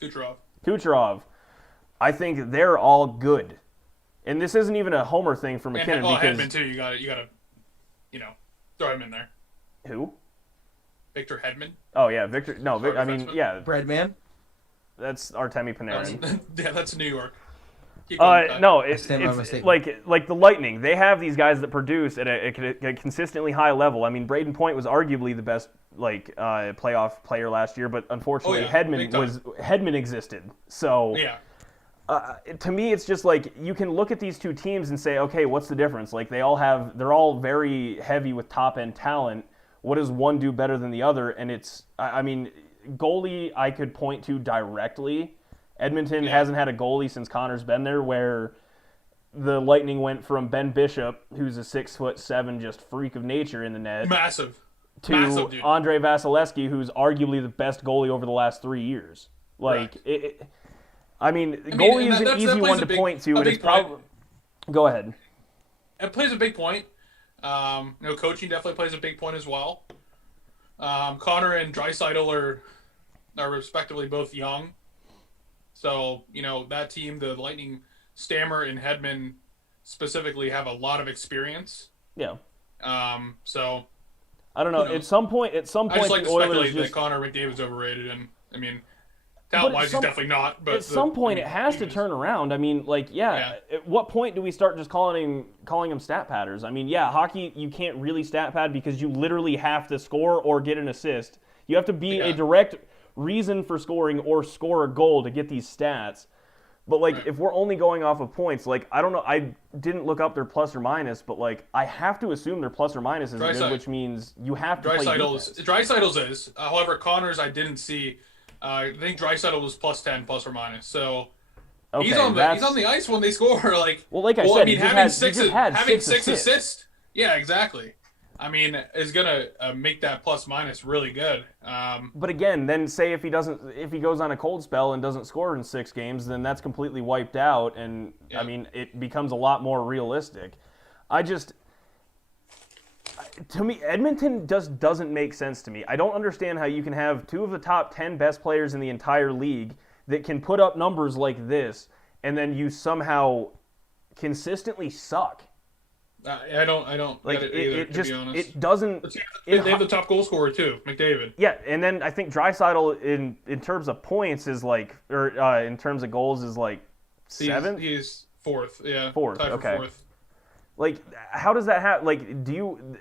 Kucherov, I think they're all good. And this isn't even a homer thing for McKinnon. And Hedman, too. You gotta, throw him in there. Who? Victor Hedman. Oh, yeah, Victor. No, I mean, yeah. Breadman? That's Artemi Panarin. That's New York. No, it's like the Lightning. They have these guys that produce at a consistently high level. I mean, Braden Point was arguably the best playoff player last year, but unfortunately, Hedman existed. So yeah. To me, it's just like you can look at these 2 teams and say, okay, what's the difference? Like they're all very heavy with top end talent. What does one do better than the other? And goalie I could point to directly. Edmonton hasn't had a goalie since Connor's been there, where the Lightning went from Ben Bishop, who's a 6'7" just freak of nature in the net, massive, dude. Andrei Vasilevsky, who's arguably the best goalie over the last 3 years. Like, goalie is an easy one to point to, and it's probably. Go ahead. It plays a big point. Coaching definitely plays a big point as well. Connor and Draisaitl are respectively both young. So, that team, the Lightning, Stammer and Hedman specifically have a lot of experience. Yeah. So I don't know. At some point, I just like to speculate that Connor McDavid's overrated, and I mean, talent-wise, he's definitely not. But at some point, it has to turn around. I mean, at what point do we start just calling him stat padders? I mean, hockey, you can't really stat pad because you literally have to score or get an assist. You have to be a direct reason for scoring or score a goal to get these stats. But if we're only going off of points, I don't know, I didn't look up their plus or minus, but I have to assume their plus or minus is good, which means you have to play defense. Draisaitl is. However, Connor's I didn't see. I think Draisaitl was +10 plus or minus. So he's on the ice when they score. Having 6 assists. Yeah, exactly. I mean, is gonna make that plus minus really good. But again, then say if he goes on a cold spell and doesn't score in 6 games, then that's completely wiped out, and I mean, it becomes a lot more realistic. To me, Edmonton just doesn't make sense to me. I don't understand how you can have 2 of the top 10 best players in the entire league that can put up numbers like this, and then you somehow consistently suck. I don't Like get it either, it just to be honest. it doesn't. They have the top goal scorer too, McDavid. Yeah, and then I think Draisaitl in terms of points is like, or in terms of goals is like 7th. He's 4th. Yeah, 4th. tied for Okay. 4th. Like, how does that happen? Like, do you?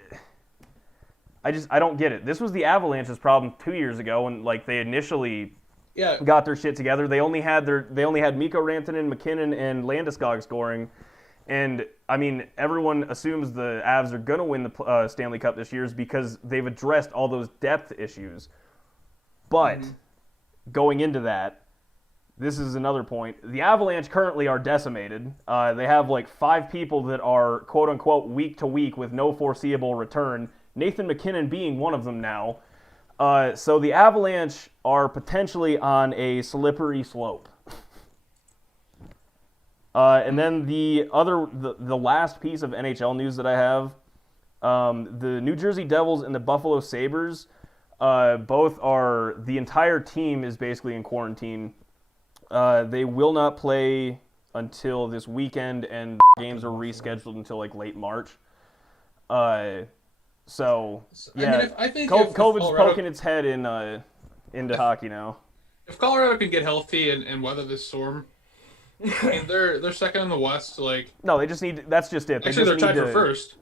I don't get it. This was the Avalanche's problem 2 years ago when like they initially got their shit together. They only had Mikko Rantanen, McKinnon, and Landeskog scoring, and I mean everyone assumes the Avs are gonna win the Stanley Cup this year because they've addressed all those depth issues. But going into that, this is another point. The Avalanche currently are decimated. They have like 5 people that are quote unquote week to week with no foreseeable return. Nathan McKinnon being one of them now. So the Avalanche are potentially on a slippery slope. And then the last piece of NHL news that I have, the New Jersey Devils and the Buffalo Sabres, the entire team is basically in quarantine. They will not play until this weekend, and games are rescheduled until like late March. So yeah, I think COVID's Colorado, poking its head into hockey now. If Colorado can get healthy and weather this storm, I mean they're second in the West. Like No, they just need. That's just it. actually, they're tied for first.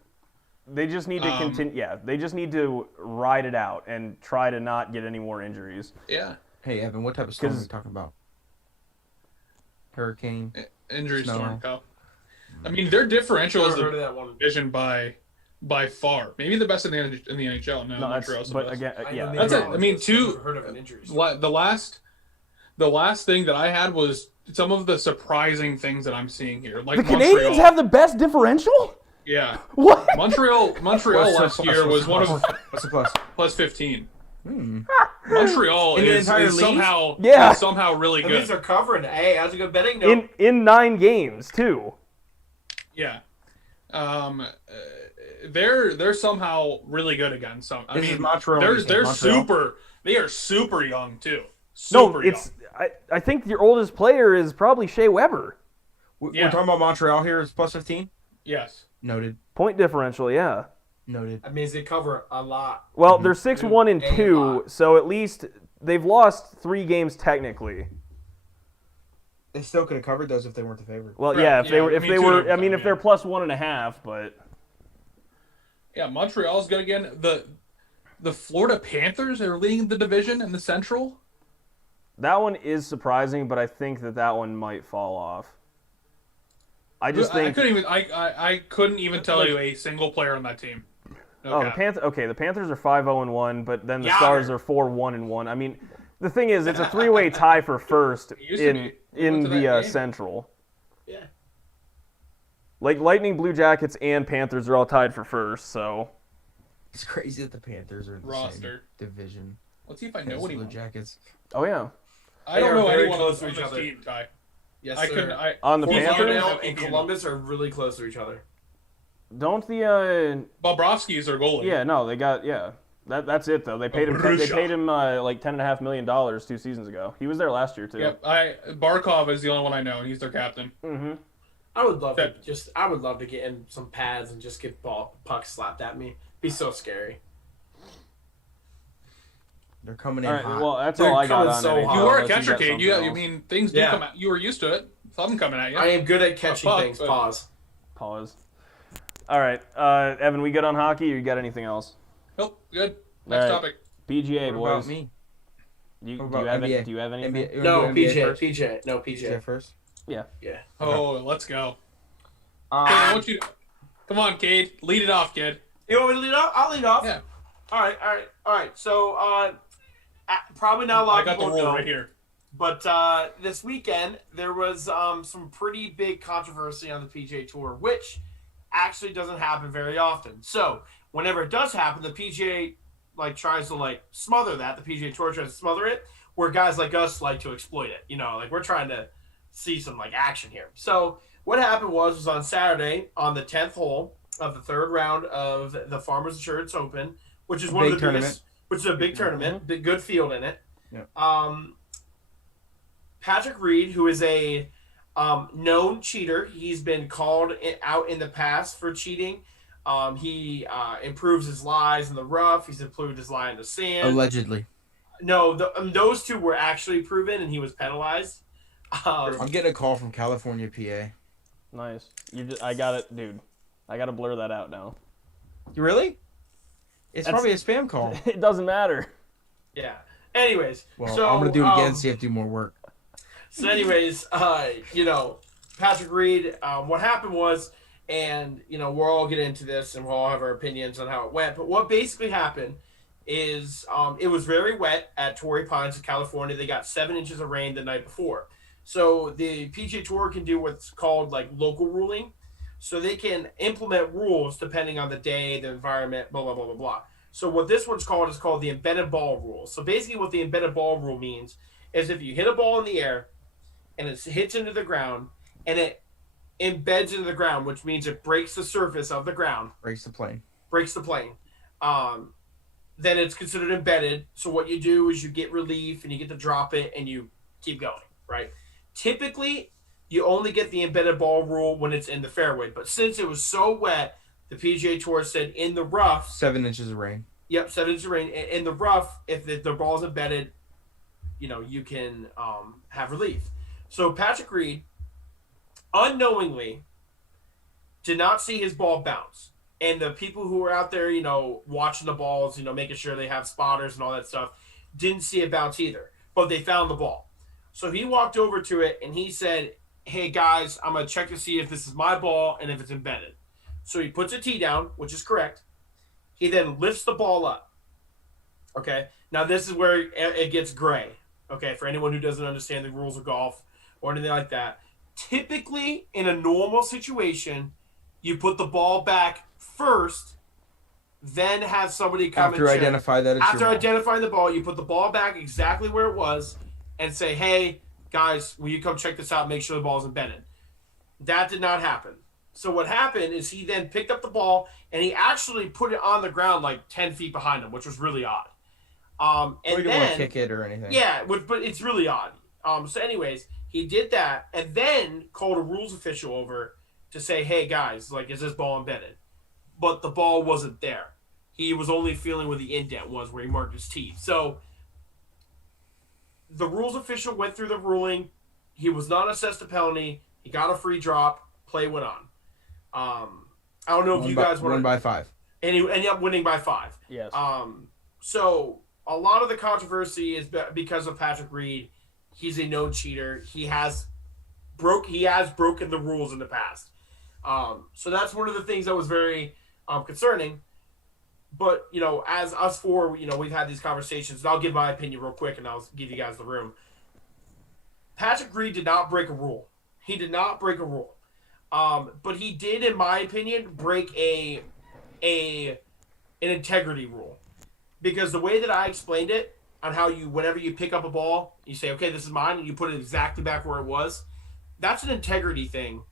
They just need to continue. Yeah, they just need to ride it out and try to not get any more injuries. Yeah. Hey Evan, what type of storm are we talking about? Hurricane, Injury snow. storm, Kyle. I mean, their differential is Heard of the that one. division by far, maybe the best in the NHL. No, No, Montreal's the but best. again, yeah, That's it. I mean, Never heard of an injury. The last thing that I had was some of the surprising things that I'm seeing here. Like the Montreal. Canadians have the best differential. Yeah. What? Montreal What's last the year was one of what's the plus? plus 15. Montreal In the is entire league? somehow Yeah. is somehow really At least good. they're covering. Hey, how's a good betting note? In 9 games too. Yeah. They're somehow really good again. This is Montreal. They're super. They are super young too. No, Super it's. young. I think your oldest player is probably Shea Weber. We're Yeah. talking about Montreal here. It's plus 15. Yes. Noted. Point differential, yeah. Noted. That means they cover a lot. Well, they're 6-1 and A 2, lot. so at least they've lost 3 games technically. They still could have covered those if they weren't the favorite. Well, Right, yeah, if they yeah, were, if me they too, were, I mean, yeah. if they're plus 1.5, but Yeah, Montreal's good again. The Florida Panthers are leading the division in the Central. that one is surprising. But I think that one might fall off. I just think. I couldn't even tell you a single player on that team. No cap. The Panthers are 5-0-1, but then the Yeah. Stars are 4-1-1. I mean, the thing is, it's a 3-way tie for first used to in be. We went to that game. Central. Yeah. Like Lightning, Blue Jackets, and Panthers are all tied for first. So It's crazy that the Panthers are in the Roster. same division Let's see if I know as the Blue anyone. Jackets. oh yeah, I They don't are know very anyone close on to this each other. team, Ty. Yes, I sir. couldn't. on the Fort Panthers. Lauderdale and Columbus are really close to each other. Don't the Bobrovsky's their goalie. yeah, no, they got that's it though. They paid him like $10.5 million 2 seasons ago. He was there last year too. Yep. Barkov is the only one I know. He's their captain. Mm-hmm. I would love to get in some pads and just get pucks slapped at me. Be so scary. They're coming in All right, hot. well that's They're all I got coming on so NHL, hot. You are a unless catcher, got Kane. something You, else. I mean, things do Yeah. come out. You were used to it. Something coming at you. I am good at catching fuck, things. but- Pause. Pause. All right, Evan, we good on hockey, or you got anything else? Nope. Good. Next All right. topic. PGA What about boys. me? Do you What about have NBA? do you have anything? NBA, you No, wanna do NBA PJ. first? PJ. No, PJ PJ. first. Yeah. Oh, let's go. Kate, I want you. Come on, Kate. Lead it off, kid. You want me to lead off? I'll lead off. Yeah. All right. So, probably not a lot I of got the people rule know, right here. but this weekend there was some pretty big controversy on the PGA Tour, which actually doesn't happen very often. So, whenever it does happen, the PGA like tries to like smother that. The PGA Tour tries to smother it, where guys like us like to exploit it. Like we're trying to see some like action here. So what happened was on Saturday on the 10th hole of the third round of the Farmers Insurance Open, which is one of the biggest, which is a big tournament, big good field in it. Yeah. Patrick Reed, who is a known cheater, he's been called out in the past for cheating. He improves his lies in the rough. He's improved his lie in the sand. Allegedly. No, those two were actually proven, and he was penalized. I'm getting a call from California, PA. Nice. I got it, dude. I got to blur that out now. You really? It's probably a spam call. It doesn't matter. Yeah. Anyways, well, so I'm gonna do it again. So you have to do more work. So, anyways, Patrick Reed. What happened was, and we'll all get into this, and we'll all have our opinions on how it went. But what basically happened is, it was very wet at Torrey Pines in California. They got 7 inches of rain the night before. So the PGA Tour can do what's called like local ruling. So they can implement rules depending on the day, the environment, blah, blah, blah, blah, blah. So what this one's called is called the embedded ball rule. So basically what the embedded ball rule means is if you hit a ball in the air and it hits into the ground and it embeds into the ground, which means it breaks the surface of the ground. Breaks the plane. Then it's considered embedded. So what you do is you get relief and you get to drop it and you keep going, right? Typically, you only get the embedded ball rule when it's in the fairway. But since it was so wet, the PGA Tour said in the rough... 7 inches of rain. Yep, 7 inches of rain. In the rough, if the ball's embedded, you can have relief. So Patrick Reed, unknowingly, did not see his ball bounce. And the people who were out there, watching the balls, making sure they have spotters and all that stuff, didn't see it bounce either. But they found the ball. So he walked over to it and he said, hey guys, I'm going to check to see if this is my ball and if it's embedded. So he puts a tee down, which is correct. He then lifts the ball up. Okay. Now this is where it gets gray. Okay. For anyone who doesn't understand the rules of golf or anything like that. Typically in a normal situation, you put the ball back first, then have somebody come after and check. identify that it's After your ball. identifying the ball, you put the ball back exactly where it was and say, hey, guys, will you come check this out and make sure the ball's embedded? That did not happen. So what happened is he then picked up the ball and he actually put it on the ground like 10 feet behind him, which was really odd. And he didn't then want to kick it or anything. Yeah, but it's really odd. So anyways, he did that and then called a rules official over to say, hey, guys, like, is this ball embedded? But the ball wasn't there. He was only feeling where the indent was, where he marked his teeth. So the rules official went through the ruling. He was not assessed a penalty. He got a free drop. Play went on. I don't know if you guys want to... Won by 5. And he ended up winning by 5. Yes. So a lot of the controversy is because of Patrick Reed. He's a known cheater. He has broken the rules in the past. So that's one of the things that was very concerning. But, as us four, we've had these conversations. And I'll give my opinion real quick, and I'll give you guys the room. Patrick Reed did not break a rule. He did not break a rule. But he did, in my opinion, break an integrity rule. Because the way that I explained it, on how whenever you pick up a ball, you say, okay, this is mine, and you put it exactly back where it was, that's an integrity thing.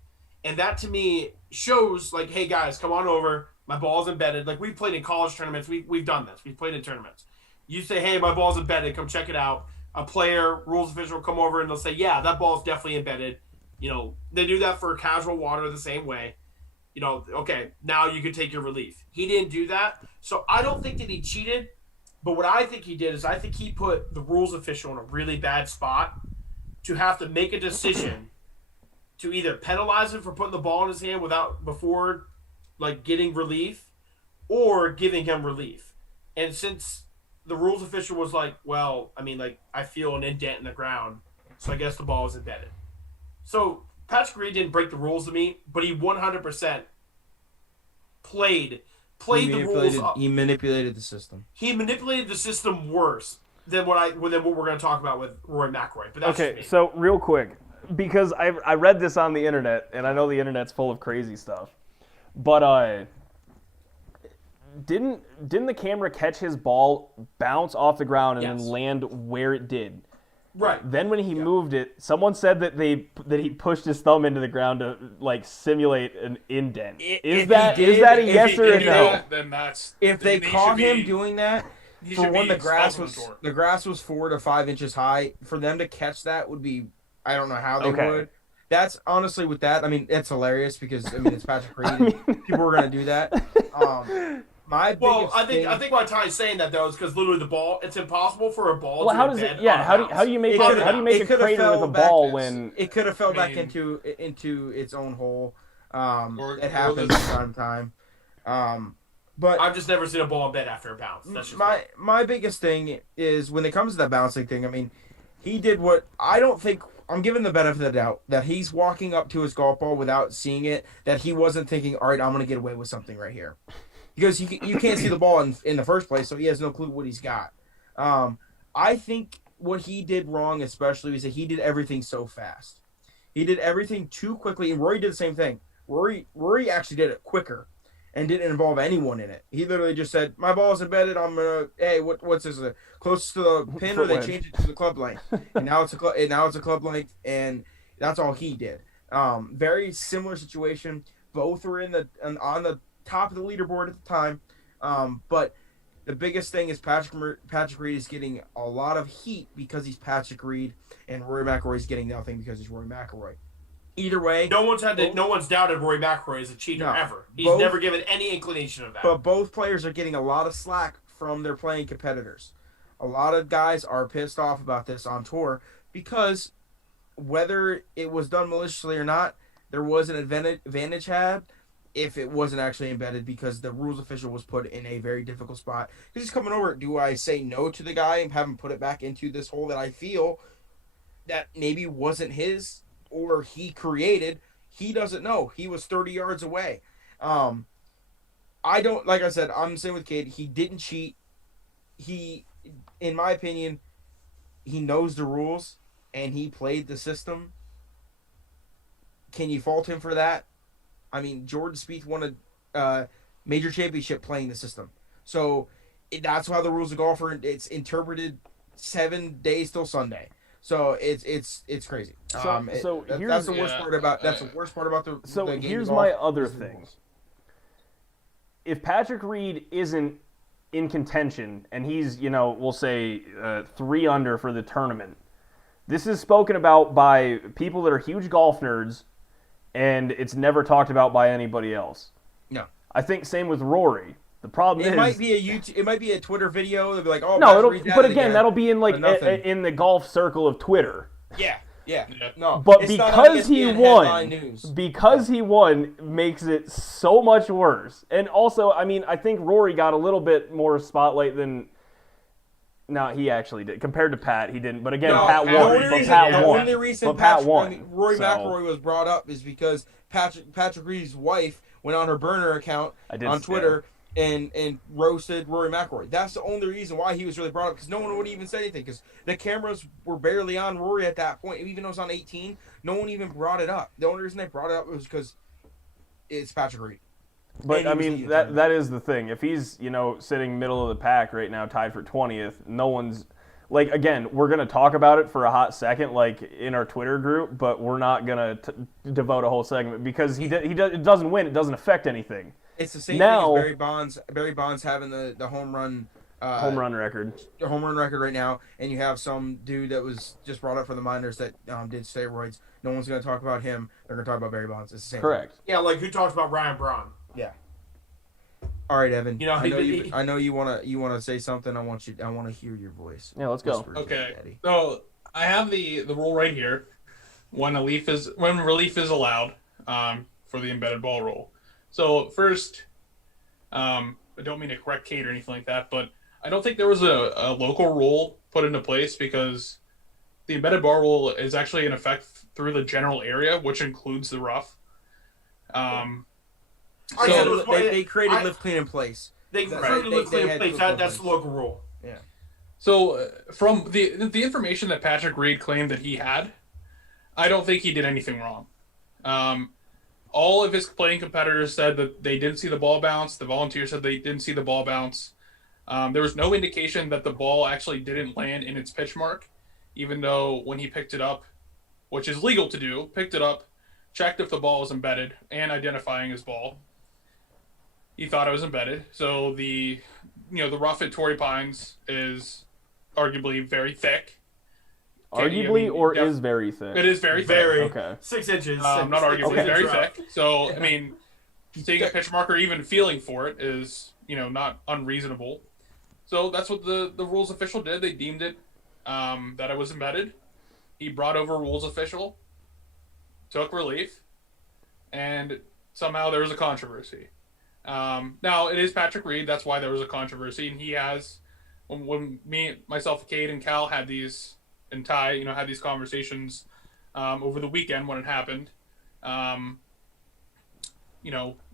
And that, to me, shows, like, hey, guys, come on over. My ball's embedded. Like, we've played in college tournaments. We've done this. We've played in tournaments. You say, hey, my ball's embedded. Come check it out. A player, rules official, come over, and they'll say, yeah, that ball's definitely embedded. They do that for casual water the same way. Okay, now you can take your relief. He didn't do that. So I don't think that he cheated. But what I think he did is I think he put the rules official in a really bad spot to have to make a decision to either penalize him for putting the ball in his hand before getting relief, or giving him relief. And since the rules official was like, well, I feel an indent in the ground, so I guess the ball is embedded. So Patrick Reed didn't break the rules to me, but he 100% played the rules up. He manipulated the system. He manipulated the system worse than what we're going to talk about with Rory McIlroy. But that's okay, just me. so real quick, because I read this on the internet, and I know the internet's full of crazy stuff, but didn't the camera catch his ball bounce off the ground and then Yes. land where it did? Right. Then when he moved it, someone said that he pushed his thumb into the ground to like simulate an indent. Is that a yes or a no? Then that's If they then he caught should him be- doing that, he for should one, be the grass expelled from was the tour. 4 to 5 inches high. For them to catch that would be, I don't know how they Okay. would. That's honestly with that. I mean, it's hilarious because it's Patrick Reed. And people are gonna do that. My biggest Well, I thing, think why Ty's saying that though is because literally the ball. It's impossible for a ball. Well, to how does it? embed Yeah, on a how do bounce. you make It a, could've- how do you make it a could've crater with a fell back- ball when? it could have fell back I mean- into its own hole. Or It happens from time to time. But I've just never seen a ball embed after a bounce. That's just my biggest thing is when it comes to that bouncing thing. I mean, he did what I don't think. I'm giving the benefit of the doubt that he's walking up to his golf ball without seeing it. That he wasn't thinking, all right, I'm gonna get away with something right here, because you can't see the ball in the first place, so he has no clue what he's got. I think what he did wrong, especially, is that he did everything so fast. He did everything too quickly, and Rory did the same thing. Rory actually did it quicker and didn't involve anyone in it. He literally just said, my ball's embedded, I'm going to, hey, what's this, close to the pin, or they changed it to the club length. And now it's a club length, and that's all he did. Very similar situation. Both were on the top of the leaderboard at the time. But the biggest thing is Patrick Reed is getting a lot of heat because he's Patrick Reed, and Rory McIlroy is getting nothing because he's Rory McIlroy. Either way, no one's doubted Rory McIlroy as a cheater No. ever. He's Both- never given any inclination of that. but both players are getting a lot of slack from their playing competitors. A lot of guys are pissed off about this on tour because whether it was done maliciously or not, there was an advantage had if it wasn't actually embedded, because the rules official was put in a very difficult spot. Because he's coming over. Do I say no to the guy and have him put it back into this hole that I feel that maybe wasn't his or he created? He doesn't know. He was 30 yards away. I don't, like I said, I'm the same with Cade. He didn't cheat. He, in my opinion, he knows the rules and he played the system. Can you fault him for that? I mean, Jordan Spieth won a major championship playing the system. So that's how the rules of golf are. It's interpreted 7 days till Sunday. So it's crazy. That's the worst part about the. So the game here's of my golf other is the thing. rules. If Patrick Reed isn't in contention and he's, we'll say 3 under for the tournament, this is spoken about by people that are huge golf nerds, and it's never talked about by anybody else. No. I think same with Rory. The problem It is might be a Twitter video. They'll be like, "Oh, no, Patrick it'll, Reed's at but it again, that'll be in like nothing. in the golf circle of Twitter. Yeah. Yeah. No, But it's not on because he ESPN won, headline news. makes it so much worse. And also, I mean, I think Rory got a little bit more spotlight than. No, he actually did. Compared to Pat, he didn't. But again, No, Pat the won. only But reason- Pat the won. only reason But Pat won. Rory So, McIlroy was brought up is because Patrick Reed's wife went on her burner account on Twitter and roasted Rory McIlroy. That's the only reason why he was really brought up, because no one would even say anything, because the cameras were barely on Rory at that point. Even though it was on 18, no one even brought it up. The only reason they brought it up was because it's Patrick Reed. But And I he was mean, leading that time. that is the thing. If he's sitting middle of the pack right now, tied for 20th, no one's like. Again, we're gonna talk about it for a hot second, like in our Twitter group, but we're not gonna devote a whole segment because it doesn't win. It doesn't affect anything. It's the same Now- thing as Barry Bonds having the home run record. home run record right now, and you have some dude that was just brought up for the minors that did steroids. No one's going to talk about him. They're going to talk about Barry Bonds. It's the same. Correct. Yeah, like who talks about Ryan Braun? Yeah. All right, Evan. You know, I know you wanna say something. I want to hear your voice. Yeah, let's go. Whispers, Okay. Daddy. So I have the rule right here. When relief is allowed for the embedded ball rule. So first, I don't mean to correct Kate or anything like that, but I don't think there was a local rule put into place, because the embedded ball rule is actually in effect through the general area, which includes the rough. They created lift clean in place. They created lift clean in place. That's the local rule. Yeah. So from the information that Patrick Reed claimed that he had, I don't think he did anything wrong. All of his playing competitors said that they didn't see the ball bounce. The volunteers said they didn't see the ball bounce. There was no indication that the ball actually didn't land in its pitch mark, even though when he picked it up, which is legal to do, picked it up, checked if the ball was embedded, and identifying his ball. He thought it was embedded. So the rough at Torrey Pines is arguably very thick. Arguably, is very thick? It is very thick. Very. Okay. 6 inches. Not arguably, Okay. very thick. So, I mean, seeing a pitch mark or even feeling for it is, not unreasonable. So that's what the rules official did. They deemed it that it was embedded. He brought over rules official, took relief, and somehow there was a controversy. Now, it is Patrick Reed. That's why there was a controversy. And he has, when myself, Cade, and Cal had these, and Ty, had these conversations over the weekend when it happened,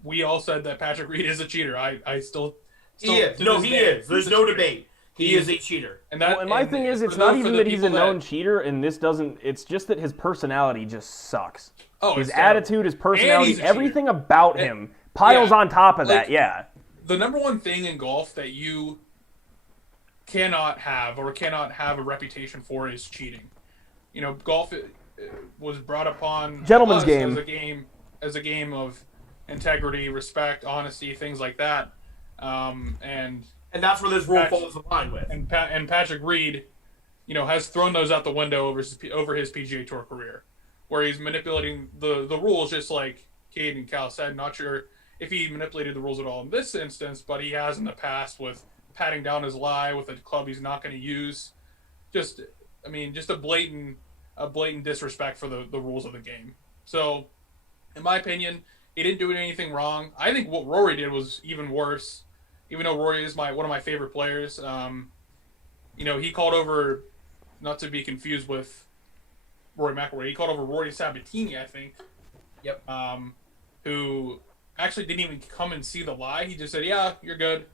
we all said that Patrick Reed is a cheater. I still he is. No, he is. There's no debate. He is a cheater. And my thing is, it's not even that he's a known cheater, and this doesn't. It's just that his personality just sucks. Oh, his attitude, his personality, everything about him piles on top of that. Yeah. The number one thing in golf that you cannot have a reputation for is cheating. Golf was brought upon gentleman's game as a game of integrity, respect, honesty, things like that. And that's where this rule falls in line with. And Patrick Reed, has thrown those out the window over his PGA Tour career, where he's manipulating the rules, just like Cade and Cal said. Not sure if he manipulated the rules at all in this instance, but he has in the past with patting down his lie with a club he's not going to use. Just a blatant disrespect for the rules of the game. So, in my opinion, he didn't do anything wrong. I think what Rory did was even worse. Even though Rory is one of my favorite players, he called over, not to be confused with Rory McIlroy, he called over Rory Sabatini, I think. Yep. Who actually didn't even come and see the lie. He just said, "Yeah, you're good,"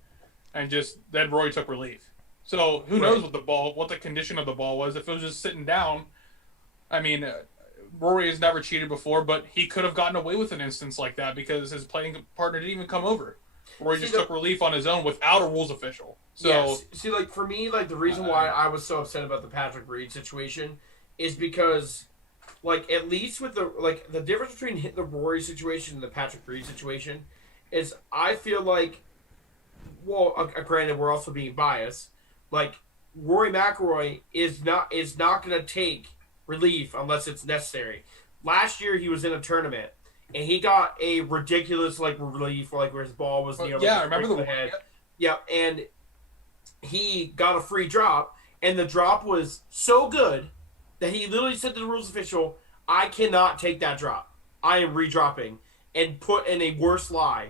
and then Rory took relief. So who knows what the condition of the ball was? If it was just sitting down, Rory has never cheated before, but he could have gotten away with an instance like that because his playing partner didn't even come over. Rory just took relief on his own without a rules official. So for me, the reason why I was so upset about the Patrick Reed situation is because, at least with the difference between the Rory situation and the Patrick Reed situation is I feel like, granted we're also being biased, Rory McIlroy is not going to take relief unless it's necessary. Last year he was in a tournament and he got a ridiculous relief where his ball was I remember the head. Yeah, and he got a free drop, and the drop was so good that he literally said to the rules official, "I cannot take that drop. I am redropping," and put in a worse lie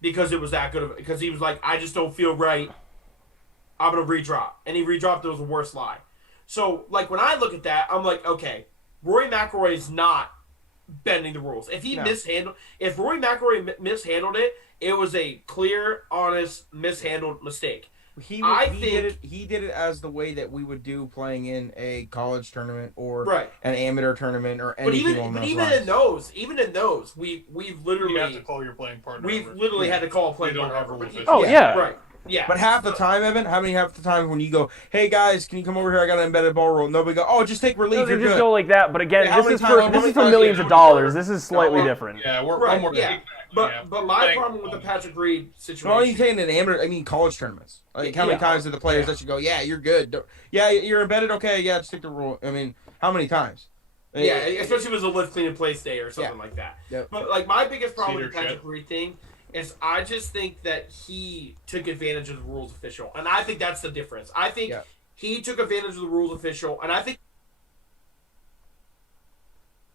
because it was that good because he was like, "I just don't feel right. I'm gonna redrop," and he redropped. It was a worse lie. So when I look at that, I'm like, okay, Rory McIlroy is not bending the rules. If if Rory McIlroy mishandled it, it was a clear, honest, mishandled mistake. He did it as the way that we would do playing in a college tournament or an amateur tournament or anything. But even in those, we've literally you have to call your playing partner. We've literally had to call a playing partner. Yeah. Yeah. But half the time, Evan, half the time when you go, "Hey guys, can you come over here? I got an embedded ball rule." Nobody go, "Oh, just take relief." No, they just go like that. But again, this is for millions of dollars. This is slightly different. Yeah, we're one more. Yeah. But my problem with the Patrick Reed situation. Well, you saying in amateur, college tournaments. How many times did the players let you go, "Yeah, you're good. Yeah, you're embedded. Okay, yeah, just take the rule." How many times? Yeah, especially if it was a lift, clean, and place day or something like that. Yep. But my biggest problem with the Patrick Reed thing is I just think that he took advantage of the rules official, and I think that's the difference. I think he took advantage of the rules official, and I think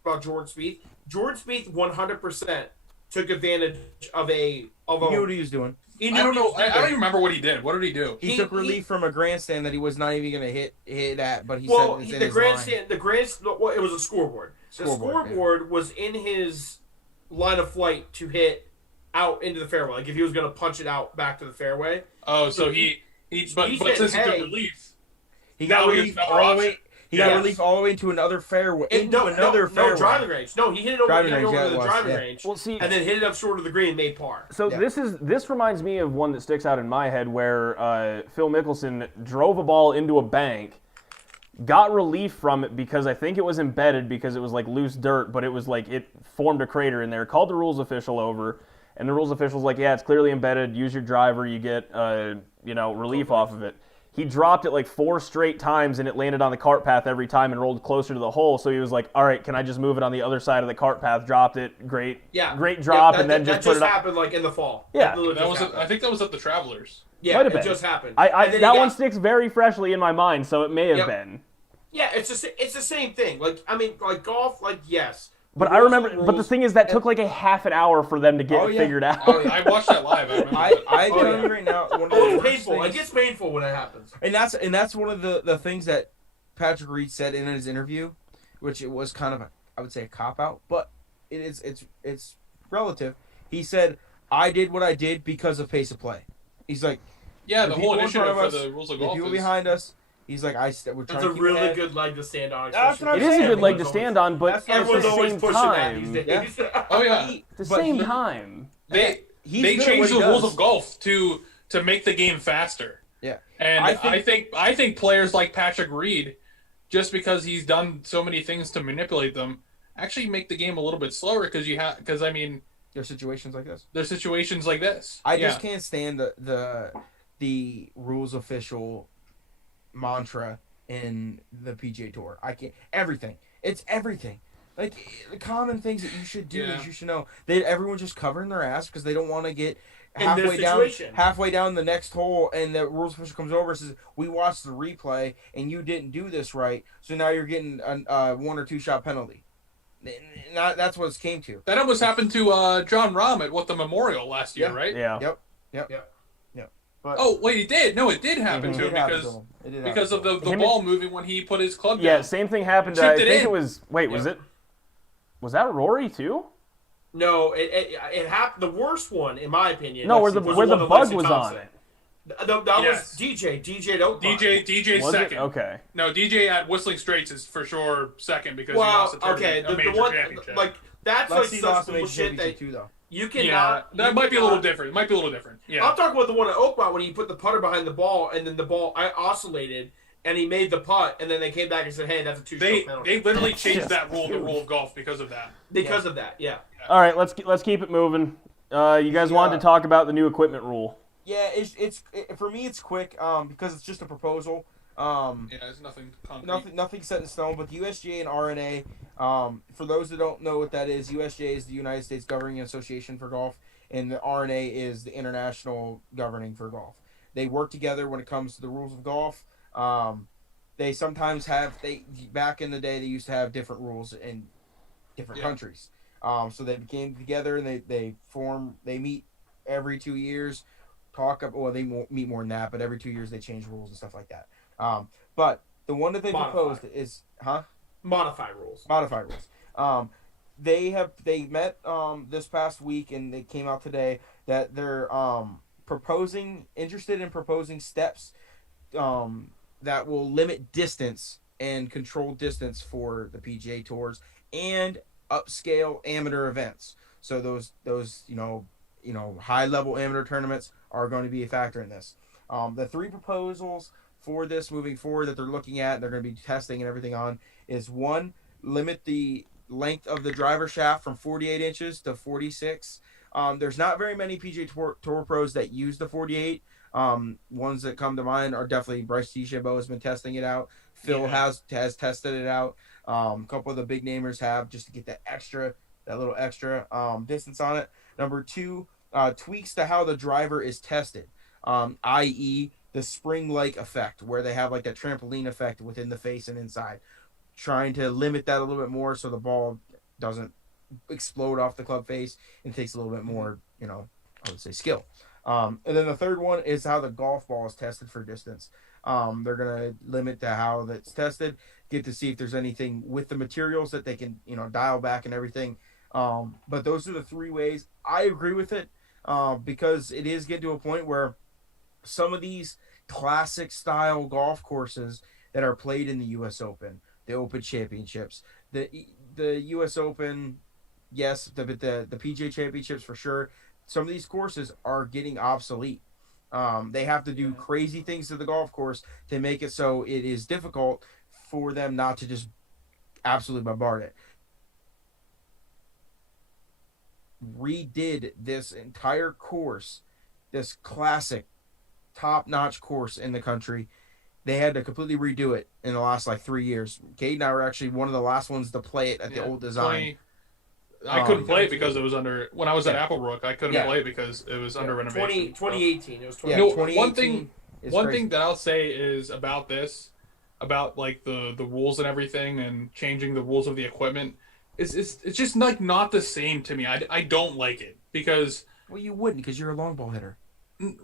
about Jordan Spieth. Jordan Spieth 100% took advantage of He knew what he was doing. I don't know. I don't even remember what he did. What did he do? He took relief from a grandstand that he was not even going to hit at, but he said it's in the his grandstand. line. It was a scoreboard. The scoreboard was in his line of flight to hit out into the fairway. If he was going to punch it out back to the fairway. Oh, so he since he took relief, he got relief all the way. He got relief all the way into another fairway. No, driving range. No, he hit it over, to the driving range. Well, see, and then hit it up short of the green and made par. So this reminds me of one that sticks out in my head where Phil Mickelson drove a ball into a bank, got relief from it because I think it was embedded because it was like loose dirt, but it was like it formed a crater in there. Called the rules official over, and the rules official's like, yeah, it's clearly embedded. Use your driver, you get relief off of it. He dropped it like 4 straight times, and it landed on the cart path every time and rolled closer to the hole. So he was like, all right, can I just move it on the other side of the cart path? Dropped it. Great drop, and then just put it up. That just happened like in the fall. Yeah. I think that was at the Travelers. Yeah, it just happened. That one sticks very freshly in my mind, so it may have been. Yeah, it's the same thing. Like, I mean, like golf, like, yes. But I remember, but the thing is that took like a half an hour for them to get figured out. Oh, yeah. I watched that live. I tell you right now, one of the it's painful. It gets painful when it happens. And that's one of the things that Patrick Reed said in his interview, which it was kind of I would say a cop out, but it's relative. He said, "I did what I did because of pace of play." He's like, "Yeah, the whole initiative for the rules of golf. The people behind us." He's like, we're trying That's to a keep really ahead. good leg to stand on. It is a good leg to stand on, but at the same time, oh yeah, at the same time, they changed the rules of golf to make the game faster. Yeah, and I think players like Patrick Reed, just because he's done so many things to manipulate them, actually make the game a little bit slower because I mean, there's situations like this. There's situations like this. I just can't stand the rules official mantra in the PGA Tour. I can't. Everything. It's everything. Like the common things that you should do is you should know. Everyone's just covering their ass because they don't want to get halfway down the next hole, and the rules official comes over and says, "We watched the replay, and you didn't do this right, so now you're getting a 1 or 2 shot penalty." That's what it came to. That almost happened to John Rahm at the Memorial last year, right? Yeah. Yep. But, wait, it did. No, it did happen to him because of the ball moving when he put his club down. Yeah, same thing happened. I think it was. Wait, was it? Was that Rory too? No, it happened. The worst one, in my opinion. No, where the bug was on it. That was DJ. DJ second. Okay. No, DJ at Whistling Straits is for sure second because he lost a major championship. Like that's like such bullshit that too, though. You cannot. That might be a little different. It might be a little different. Yeah. I'm talking about the one at Oakmont when he put the putter behind the ball and then the ball oscillated and he made the putt and then they came back and said, "Hey, that's a 2-stroke penalty." They literally changed that rule, the rule of golf, because of that. Because of that, yeah. All right, let's keep it moving. You guys wanted to talk about the new equipment rule. Yeah, it's for me it's quick because it's just a proposal. There's nothing concrete. Nothing set in stone, but the USGA and RNA, for those that don't know what that is, USGA is the United States Governing Association for Golf, and the RNA is the International Governing for Golf. They work together when it comes to the rules of golf. They sometimes back in the day, they used to have different rules in different countries. So they came together and they meet every 2 years, they meet more than that, but every 2 years they change rules and stuff like that. But the one that they proposed is modified rules. They met this past week and they came out today that they're interested in proposing steps that will limit distance and control distance for the PGA tours and upscale amateur events. So those high level amateur tournaments are going to be a factor in this. The 3 proposals for this moving forward that they're looking at, they're going to be testing and everything on, is 1, limit the length of the driver shaft from 48 inches to 46. There's not very many PGA Tour pros that use the 48. Ones that come to mind are definitely Bryce DeChambeau has been testing it out. Phil has tested it out. A couple of the big namers have, just to get that little extra distance on it. Number 2, tweaks to how the driver is tested, i.e. the spring-like effect, where they have like that trampoline effect within the face and inside. Trying to limit that a little bit more so the ball doesn't explode off the club face and takes a little bit more, I would say skill. And then the 3rd one is how the golf ball is tested for distance. They're going to limit to how that's tested, get to see if there's anything with the materials that they can, dial back and everything. But those are the 3 ways. I agree with it because it is getting to a point where some of these classic style golf courses, that are played in the U.S. Open, the Open Championships, the U.S. Open, yes, but the PGA Championships for sure. Some of these courses are getting obsolete. They have to do crazy things to the golf course to make it so it is difficult for them not to just absolutely bombard it. Redid this entire course, this classic, top-notch course in the country. They had to completely redo it in the last 3 years. Kate and I were actually one of the last ones to play it at the old design. I couldn't play it because it was under. When I was at Applebrook, I couldn't play it because it was under renovation. 2018. It was 2018. One thing that I'll say is about this, about the rules and everything, and changing the rules of the equipment. It's just not the same to me. I don't like it because. Well, you wouldn't because you're a long ball hitter.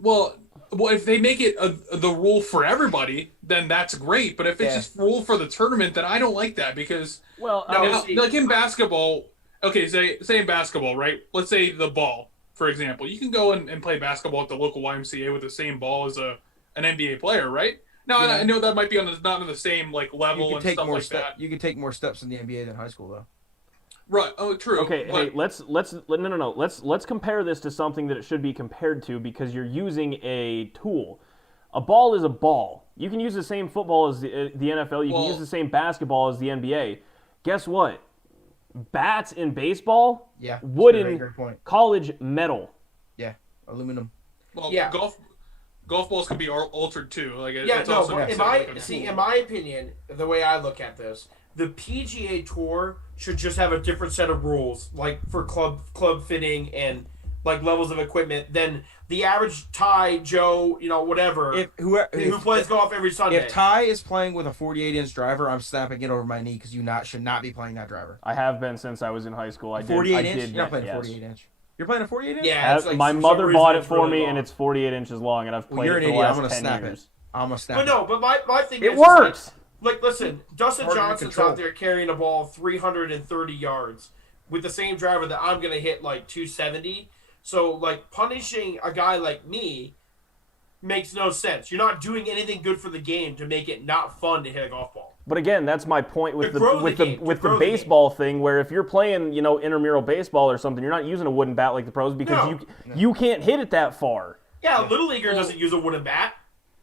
Well, if they make it the rule for everybody, then that's great. But if it's just rule for the tournament, then I don't like that because. Well, like in basketball, okay, say in basketball, right? Let's say the ball, for example, you can go and play basketball at the local YMCA with the same ball as an NBA player, right? Now I know that might be not on the same level and stuff like that. You can take more steps in the NBA than high school, though. Right. Oh, true. Okay. Hey, let's compare this to something that it should be compared to because you're using a tool. A ball is a ball. You can use the same football as the NFL. You can use the same basketball as the NBA. Guess what? Bats in baseball. Yeah. Wooden. Great point. College metal. Yeah. Aluminum. Well, golf balls can be altered too. In my opinion, the way I look at this, the PGA Tour should just have a different set of rules, for club fitting and levels of equipment than the average Ty Joe, whatever, who plays golf every Sunday. If Ty is playing with a 48-inch driver, I'm snapping it over my knee because you should not be playing that driver. I have been since I was in high school. 48-inch? You're not playing 48-inch. You're playing a 48-inch? Yeah. My mother bought it for me, and it's 48 inches long, and I've played it for the last 10 years. I'm going to snap it. But my thing is... It works! Listen, Dustin Johnson's out there carrying a ball 330 yards with the same driver that I'm going to hit 270. So, punishing a guy like me makes no sense. You're not doing anything good for the game to make it not fun to hit a golf ball. But again, that's my point with the baseball thing, where if you're playing, intramural baseball or something, you're not using a wooden bat like the pros because you can't hit it that far. Yeah, a Little Leaguer doesn't use a wooden bat.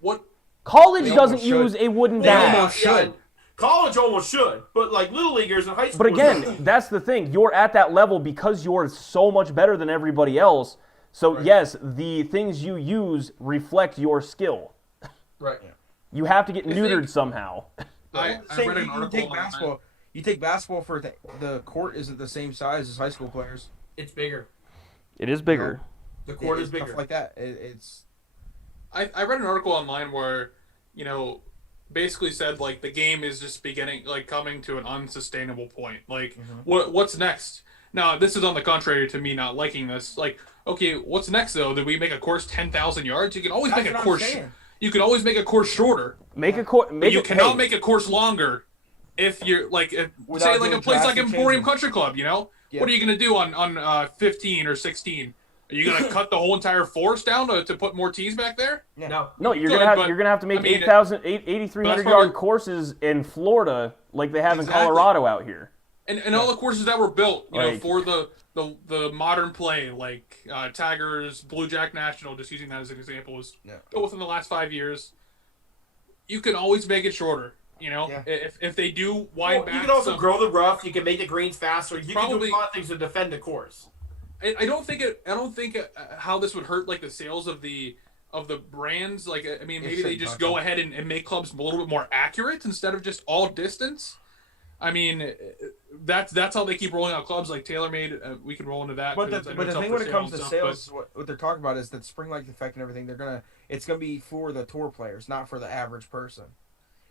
What? College doesn't use a wooden bat. They almost should. College almost should, but Little Leaguers in high school. But again, that's the thing. You're at that level because you're so much better than everybody else. So yes, the things you use reflect your skill. Right. You have to get neutered somehow. I read an article. You take basketball for the court isn't the same size as high school players. It's bigger. It is bigger. The court is bigger. Stuff like that. It's. I read an article online where, basically said the game is just coming to an unsustainable point. What's next? Now this is on the contrary to me not liking this. Okay, what's next though? Did we make a course 10,000 yards? You can always make a course. You can always make a course shorter. You cannot make a course longer if you're say a place like Emporium Country Club. What are you gonna do on 15 or 16? Are you gonna cut the whole entire forest down to put more tees back there? Yeah. No, you're gonna have to make 8,300 yard courses in Florida like they have in Colorado out here. And all the courses that were built, for the modern play, Tigers, Blue Jack National, just using that as an example, was built within the last 5 years. You can always make it shorter. If they do wind back, you can also grow the rough. You can make the greens faster. You can do a lot of things to defend the course. I don't think how this would hurt the sales of the brands. Maybe they just go ahead and make clubs a little bit more accurate instead of just all distance. That's how they keep rolling out clubs like TaylorMade. We can roll into that. But the thing when it comes to sales, what they're talking about is that spring-like effect and everything. It's gonna be for the tour players, not for the average person.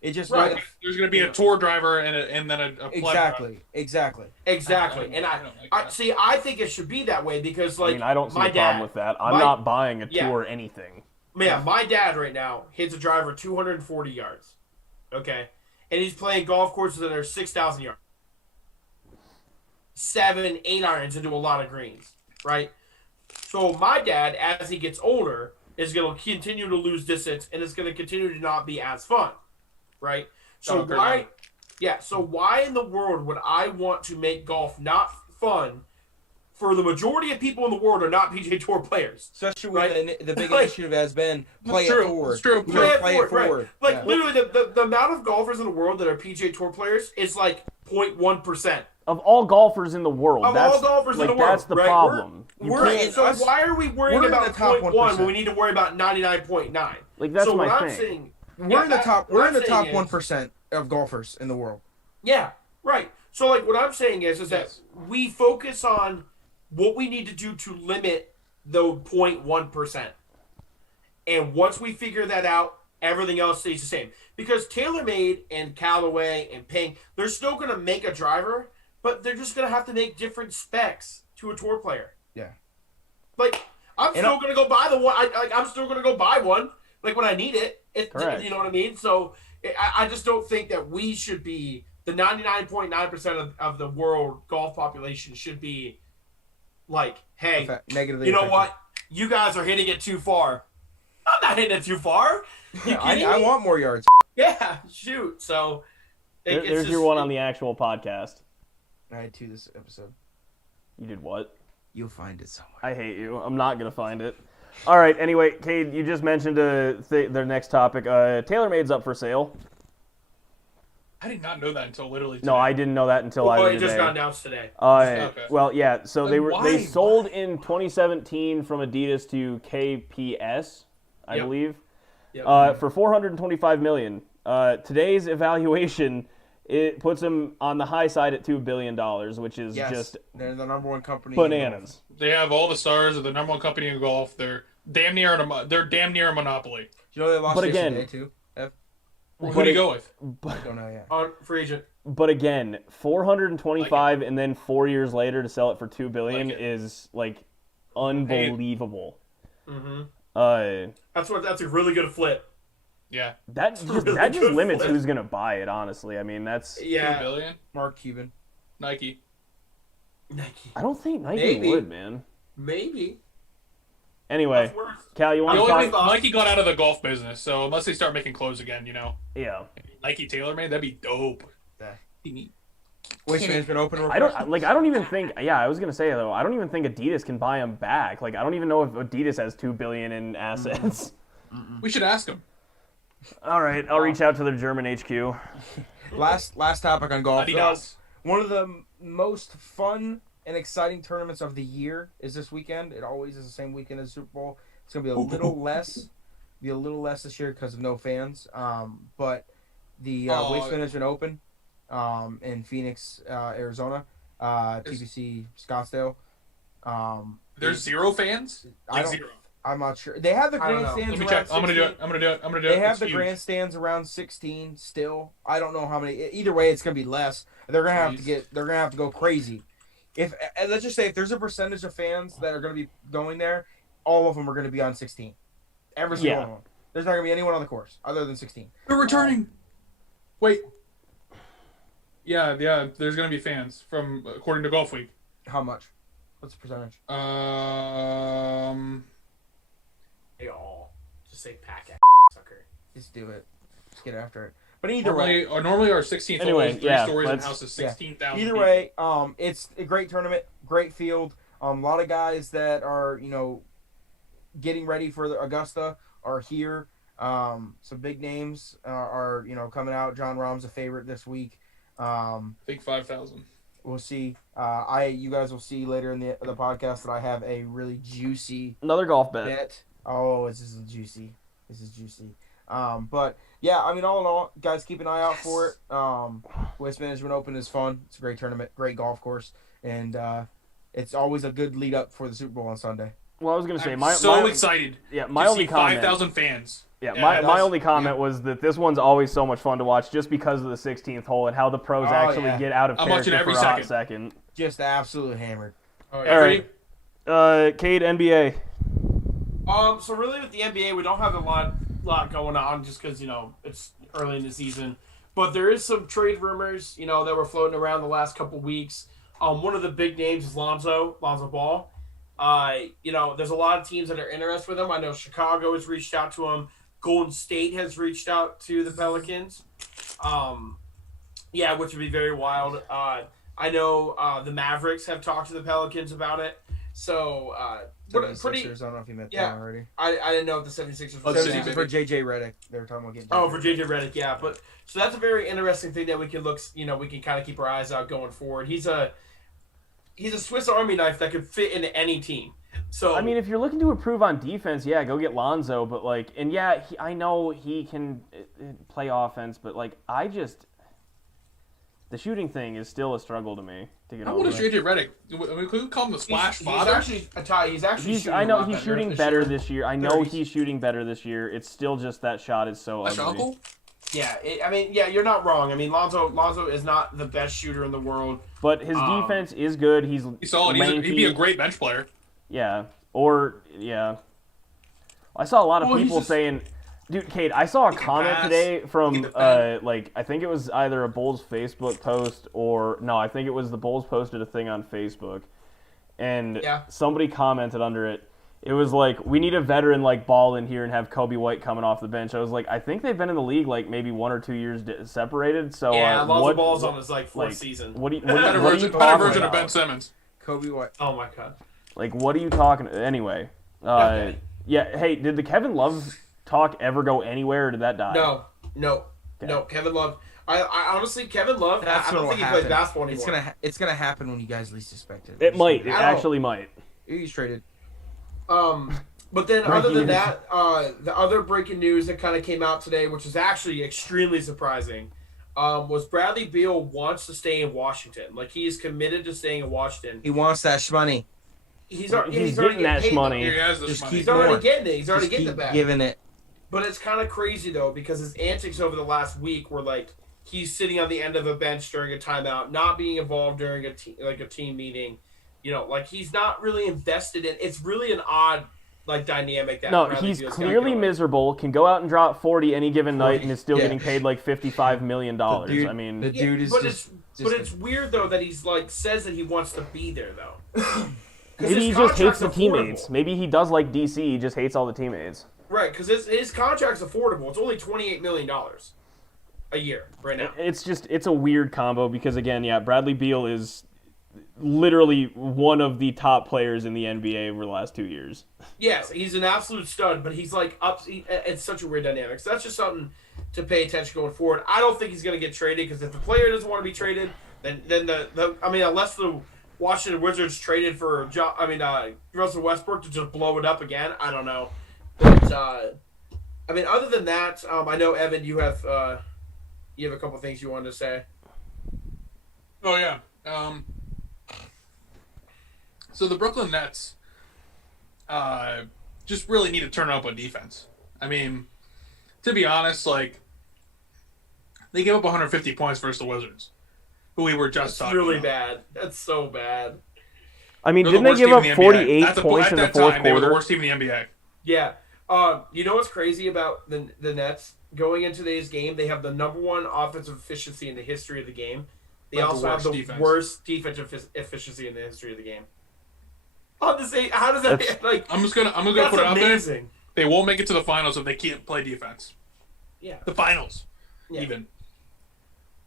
It just right. There's gonna be a tour driver and then a play Exactly. And I think it should be that way because I don't see a problem with that. I'm not buying a tour anything. Yeah, my dad right now hits a driver 240 yards. Okay. And he's playing golf courses that are 6,000 yards. 7, 8 irons into a lot of greens, right? So my dad, as he gets older, is going to continue to lose distance and it's going to continue to not be as fun, right? So Okay, why? right. Yeah. So why in the world would I want to make golf not fun? For the majority of people in the world are not PGA Tour players. Especially when Right? the big Like- initiative has been play That's it true. forward. That's true. We gotta play it right. forward. Like Yeah. literally, the amount of golfers in the world that are PGA Tour players is like 0.1%. Of all golfers in the world, Of that's, all golfers like, in the world, that's the right? problem. You We're, so us- why are we worrying we're in about the top 0.1 when 1%. we need to worry about 99.9? Like, that's so my what I'm thing. saying, We're in the top. what We're I'm in the top saying is- 1% of golfers in the world. Yeah, right. So like what I'm saying is that Yes. we focus on what we need to do to limit the 0.1%. And once we figure that out, everything else stays the same. Because TaylorMade and Callaway and Ping, they're still going to make a driver, but they're just going to have to make different specs to a tour player. Yeah. Like, I'm still going to go buy the one. I'm still going to go buy one, like, when I need it. Correct. You know what I mean? So, I just don't think that we should be, the 99.9% of the world golf population should be like, hey, Negatively you know affected. what? You guys are hitting it too far. I'm not hitting it too far. You kidding I me? want more yards. Yeah, shoot. So it's There's just, your one on the actual podcast. I had 2 this episode. You did what? You'll find it somewhere. I hate you. I'm not going to find it. All right, anyway, Cade, you just mentioned their next topic. TaylorMade's up for sale. I did not know that until literally today. No, I didn't know that until Oh, I it just got announced today. Okay. Well, yeah. So they Why? sold in 2017 from Adidas to KPS, I Yep. believe, Yep. for $425 million. Today's evaluation, it puts them on the high side at $2 billion, which is Yes, just they're the number 1 company. bananas. They have all the stars of the number 1 company in golf. They're damn near a monopoly. You know they lost But again- yesterday too. Who do you go with? I don't know yet. On free agent. But again, 425 and then 4 years later to sell it for $2 billion Like it. is like unbelievable. Mm-hmm. Uh, That's a really good flip. Yeah. that just really that just good limits flip. who's gonna buy it. Honestly, I mean that's. $2 Yeah. billion. Mark Cuban. Nike. Nike. I don't think Nike Maybe. would, man. Maybe. Anyway, That's worth. Cal, you want The to only talk? thing, Nike got out of the golf business, so unless they start making clothes again, Yeah, Nike TaylorMade, that'd be dope. Yeah. Waste Management Open. I don't even think. Yeah, I was gonna say though, I don't even think Adidas can buy them back. Like, I don't even know if Adidas has $2 billion in assets. We should ask them. All right, I'll reach out to their German HQ. Last topic on golf. Adidas. One of the most fun and exciting tournaments of the year is this weekend. It always is the same weekend as Super Bowl. It's gonna be a little less, this year because of no fans. But the Waste Management Open, in Phoenix, Arizona, TPC Scottsdale. There's 0 fans? I don't- Zero. I'm not sure. They have the I don't know. grandstands Let me around check. I'm gonna do 16. it. I'm gonna do it. They have It's the huge. grandstands around 16 still. I don't know how many. Either way, it's gonna be less. They're gonna have to Jeez. They're gonna have to go crazy. And let's just say if there's a percentage of fans that are gonna be going there, all of them are gonna be on 16. Every single Yeah. one of them. There's not gonna be anyone on the course other than 16. They're returning. Wait. Yeah. There's gonna be fans from according to Golf Week. How much? What's the percentage? They all just say pack ass sucker. Just do it. Just get after it. But either way, Normally our 16th hole Anyway, is 3 yeah, stories and let's- house is 16,000. either way, it's a great tournament, great field. A lot of guys that are getting ready for the Augusta are here. Some big names are coming out. John Rahm's a favorite this week. I think 5,000. We'll see. You guys will see later in the podcast that I have a really juicy Another golf bet. bet. Oh, this is juicy. But yeah, I mean, all in all, guys, keep an eye out for it. Waste Management Open is fun. It's a great tournament, great golf course, and it's always a good lead up for the Super Bowl on Sunday. Well, I was gonna say I'm my excited. Yeah, my to only see comment. 5,000 fans. Yeah, Yeah, my that's- only comment was that this one's always so much fun to watch just because of the 16th hole and how the pros Oh, actually yeah. get out of I'm watching character every for a hot second. second. Just absolutely hammered. Oh, All right, Cade, NBA. So really with the NBA, we don't have a lot going on just because, it's early in the season. But there is some trade rumors, that were floating around the last couple weeks. One of the big names is Lonzo Ball. There's a lot of teams that are interested with him. I know Chicago has reached out to him. Golden State has reached out to the Pelicans. Yeah, which would be very wild. I know the Mavericks have talked to the Pelicans about it. So, pretty. I don't know if you met them already. I didn't know if the 76ers were for JJ Redick. They were talking about getting. For JJ Redick, yeah. But so that's a very interesting thing that we can look. We can kind of keep our eyes out going forward. He's a Swiss Army knife that could fit into any team. So I mean, if you're looking to improve on defense, yeah, go get Lonzo. But I know he can play offense, but the shooting thing is still a struggle to me to get over. How old is JJ Redick? I mean, could we call him the splash father? He's actually shooting. I know he's shooting better this year. I know he's shooting better this year. It's still just that shot is so ugly. Uncle? Yeah, you're not wrong. I mean, Lonzo is not the best shooter in the world, but his defense is good. He's solid. He'd be a great bench player. Yeah, I saw a lot of people saying, dude, Kate, I saw a comment today from I think it was either a Bulls Facebook post I think it was the Bulls posted a thing on Facebook, and somebody commented under it. It was like, we need a veteran ball in here and have Kobe White coming off the bench. I was like, I think they've been in the league maybe 1 or 2 years separated. So Lonzo Ball's on his fourth season. What are you better talking version about? of Ben Simmons. Kobe White. Oh my god. What are you talking? Anyway, Okay. Yeah. Hey, did the Kevin Love talk ever go anywhere, or did that die? No. Kevin Love. I honestly, Kevin Love. I don't think he plays basketball anymore. It's gonna happen when you guys least expect it. It might. It actually might. He's traded. But then other than that, the other breaking news that kind of came out today, which is actually extremely surprising, was Bradley Beal wants to stay in Washington. He is committed to staying in Washington. He wants that shmoney. He's getting that shmoney. He has the shmoney. He's already getting it. He's already getting it back. Giving it. But it's kind of crazy though, because his antics over the last week were he's sitting on the end of a bench during a timeout, not being involved during a team meeting. He's not really invested in. It's really an odd dynamic. He's clearly miserable. Can go out and drop 40 any given night, and is still getting paid $55 million. Dude, I mean, the dude is but it's weird though that he's says that he wants to be there though. Maybe he just hates the teammates. Maybe he does like DC. He just hates all the teammates. Right, because his contract's affordable. It's only $28 million a year right now. It's a weird combo because again, Bradley Beal is literally one of the top players in the NBA over the last 2 years. Yes, he's an absolute stud, but he's it's such a weird dynamic. So that's just something to pay attention going forward. I don't think he's going to get traded because if the player doesn't want to be traded, then unless the Washington Wizards traded for Russell Westbrook to just blow it up again, I don't know. But other than that, I know Evan, you have a couple things you wanted to say. Oh yeah. So the Brooklyn Nets just really need to turn up on defense. I mean, to be honest, they gave up 150 points versus the Wizards, who we were just talking about. That's really bad. That's so bad. I mean, didn't they give up 48 points in the fourth quarter? They were the worst team in the NBA. Yeah. You know what's crazy about the Nets? Going into today's game, they have the number one offensive efficiency in the history of the game. They also have the worst defensive efficiency in the history of the game. How does that I'm just gonna put it out there. They won't make it to the finals if they can't play defense. Yeah. The finals. Yeah. Even.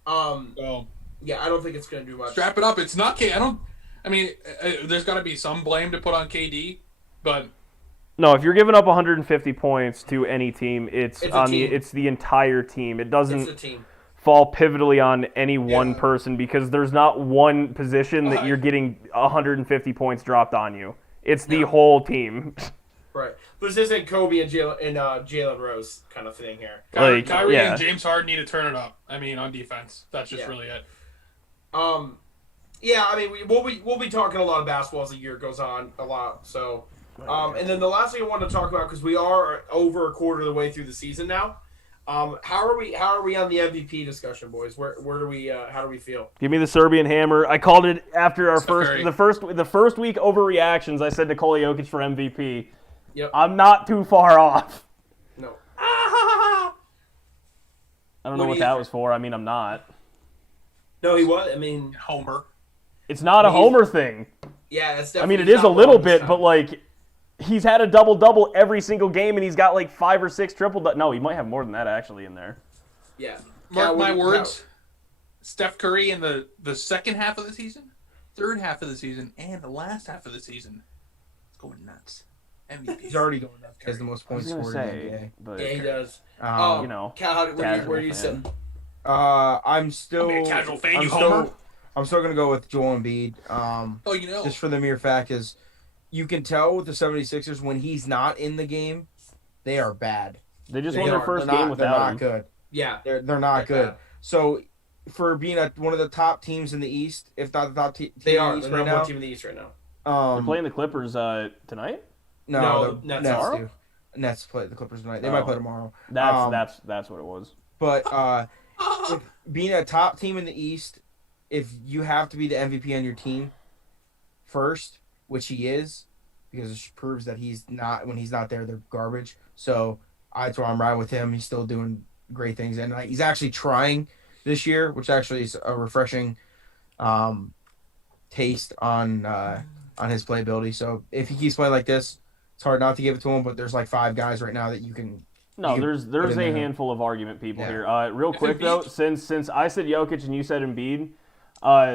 Yeah, I don't think it's gonna do much. Strap it up. It's not K. There's got to be some blame to put on KD, but no, if you're giving up 150 points to any team, it's the entire team. It doesn't it's a team. fall pivotally on any one person because there's not one position that you're getting 150 points dropped on you. It's the whole team. Right. This isn't Kobe and Jalen Rose kind of thing here. Kyrie and James Harden need to turn it up. On defense. That's just really it. We'll be talking a lot of basketball as the year goes on a lot. So, and then the last thing I wanted to talk about, because we are over a quarter of the way through the season now. How are we on the MVP discussion, boys? Where do we how do we feel? Give me the Serbian hammer. I called it after the first week overreactions. I said Nikola Jokic for MVP. Yep. I'm not too far off. No. I don't know what that was for. I'm not. No, he was. Homer. It's not a Homer thing. Yeah, it's definitely. it is a little bit, but He's had a double-double every single game, and he's got like 5 or 6 triple. No, he might have more than that actually in there. Yeah. Mark my words. Steph Curry in the second half of the season, third half of the season, and the last half of the season, it's going nuts. MVP. He's already going nuts. He has the most points scored in the NBA. But Yeah, he does. you know, Cal, where do you fan. sit? I'm still a casual fan, you homer. I'm still gonna go with Joel Embiid. Just for the mere fact is, you can tell with the 76ers when he's not in the game, they are bad. They just won their first game without They're not him. good. Yeah, They're not good. bad. So, for being one of the top teams in the East, if not the top team they in are the East the right number one now, team in the East right now. They're playing the Clippers tonight. No, the Nets Nets tomorrow? do. Nets play the Clippers tonight. They might play tomorrow. That's what it was. But with being a top team in the East, if you have to be the MVP on your team first, which he is, because it proves that he's not, when he's not there, they're garbage. So that's why I'm riding with him. He's still doing great things, and he's actually trying this year, which actually is a refreshing taste on his playability. So if he keeps playing like this, it's hard not to give it to him. But there's like 5 guys right now that you can. No, there's put in a there. handful of argument people Yeah. here. Real quick Embiid- though, since I said Jokic and you said Embiid,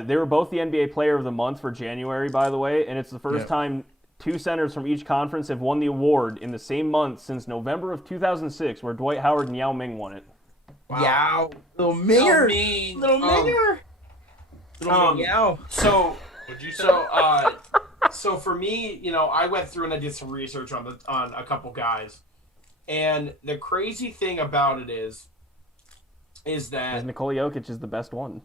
they were both the NBA Player of the Month for January, by the way, and it's the first time 2 centers from each conference have won the award in the same month since November of 2006, where Dwight Howard and Yao Ming won it. Wow. Yow, little Minger, Ming. little Minger, little Yow. So, What'd you say? so for me, I went through and I did some research on a couple guys, and the crazy thing about it is that Because Nikola Jokic is the best one.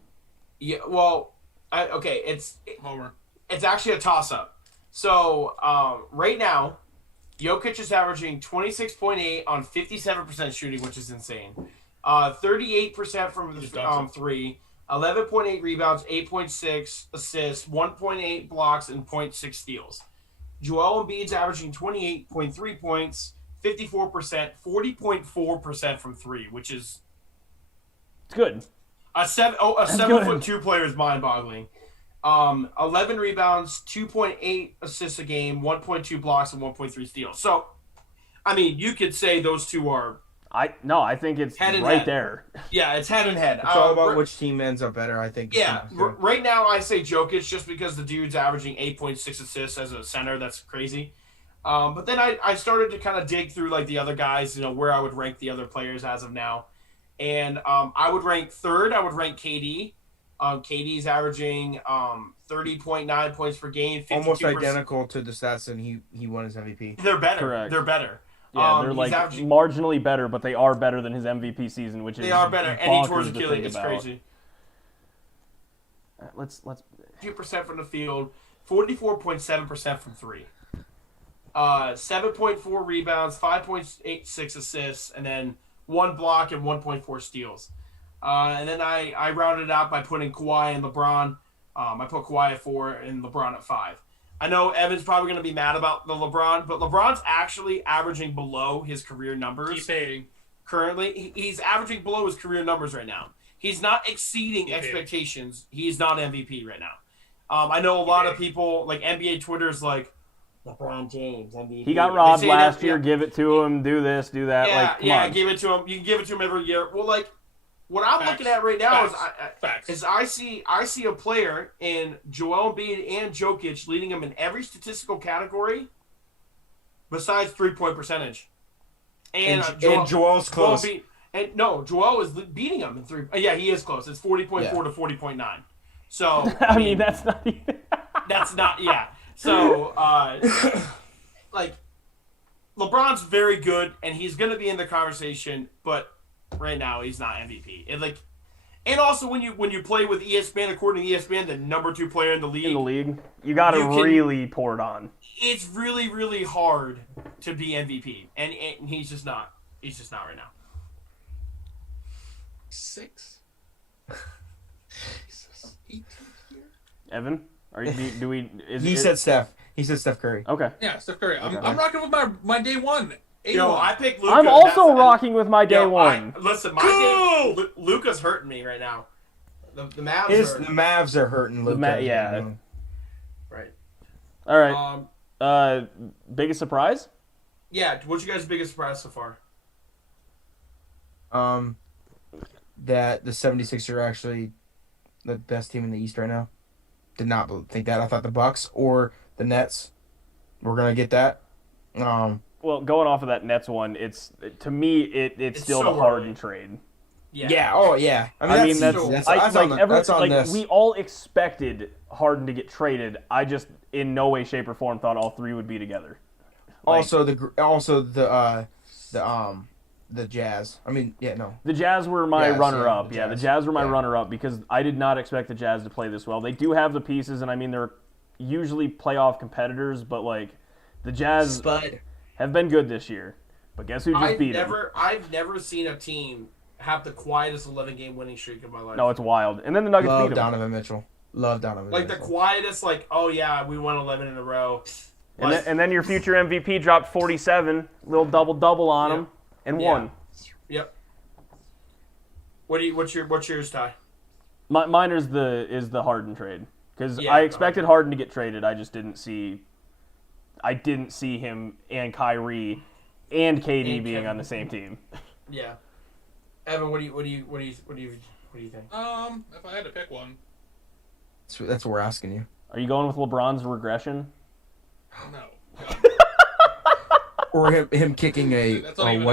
Homer. it's actually a toss up. So right now, Jokic is averaging 26.8 on 57% shooting, which is insane. 38% from the 3, 11.8 rebounds, 8.6 assists, 1.8 blocks, and 0.6 steals. Joel Embiid's averaging 28.3 points, 54%, 40.4% from 3, which is It's good. a 7'2" player is mind-boggling. 11 rebounds, 2.8 assists a game, 1.2 blocks, and 1.3 steals. So, I mean, you could say those two are. I think it's Head and right head. there. Yeah, it's head and head. It's all about which team ends up better, I think. Yeah, right now I say Jokic just because the dude's averaging 8.6 assists as a center. That's crazy. But then I started to kind of dig through like the other guys, where I would rank the other players as of now. And I would rank third. I would rank KD. KD's averaging 30.9 points per game. 52%. Almost identical to the stats, and he won his MVP. They're better. Correct. They're better. Yeah, they're he's like averaging- marginally better, but they are better than his MVP season, which is They are better. And he tore his bonkers to Achilles. think It's about. crazy. Let's 2% from the field, 44.7% from 3. 7.4 rebounds, 5.86 assists, and then 1 block and 1.4 steals. And then I rounded it out by putting Kawhi and LeBron. I put Kawhi at 4 and LeBron at 5. I know Evan's probably going to be mad about the LeBron, but LeBron's actually averaging below his career numbers. Keep hating. Currently, he's averaging below his career numbers right now. He's not exceeding expectations. He's not MVP right now. I know a lot of people, like NBA Twitter's like, LeBron James, MVP. He got robbed last year. Give it to him. Do this. Do that. Yeah, Come on. give it to him. You can give it to him every year. Well, like, what I'm looking at right now is I see a player in Joel Embiid and Jokic leading him in every statistical category besides 3-point percentage. And Joel's close. Joel is beating him in 3. Yeah, he is close. It's 40.4 to 40.9. So I mean, that's not even. that's not. Yeah. So like, LeBron's very good, and he's going to be in the conversation, but right now he's not MVP. And also when you play with ESPN, according to ESPN, the number 2 player in the league, You got to really pour it on. It's really, really hard to be MVP, and he's just not. He's just not right now. 6. Jesus. 18 here. Evan, He said Steph. He said Steph Curry. Okay. Yeah, Steph Curry. I'm rocking with my day one. I picked Luka. I'm also rocking with my day one. Listen, Luka's hurting me right now. The Mavs The Mavs are hurting Luka. Yeah. Right. All right. Biggest surprise? Yeah, what's your guys' biggest surprise so far? That the 76ers are actually the best team in the East right now. Did not think that. I thought the Bucks or the Nets were gonna get that. Well, going off of that Nets one, to me it's still so the Harden early. trade. Yeah. Oh yeah. I mean that's on this. we all expected Harden to get traded. I just in no way, shape, or form thought all three would be together. Also the Jazz. I mean, yeah, no. The Jazz were my runner-up. the Yeah, the Jazz. Jazz were my runner-up because I did not expect the Jazz to play this well. They do have the pieces, and I mean they're usually playoff competitors, but like the Jazz have been good this year. But guess who just beat them? I've never seen a team have the quietest 11-game winning streak of my life. No, it's wild. And then the Nuggets beat them. Donovan Mitchell. Love Donovan Like Mitchell. the quietest, like, oh yeah, we won 11 in a row. And then your future MVP dropped 47, little double on him, and won. Yep. What's yours, Ty? Mine is the Harden trade because Yeah, I expected Harden to get traded. I just didn't see him and Kyrie and KD And being Kevin. on the same team. Yeah. Evan, what do you think? If I had to pick one, That's what we're asking you. Are you going with LeBron's regression? no. Or him kicking That's not a even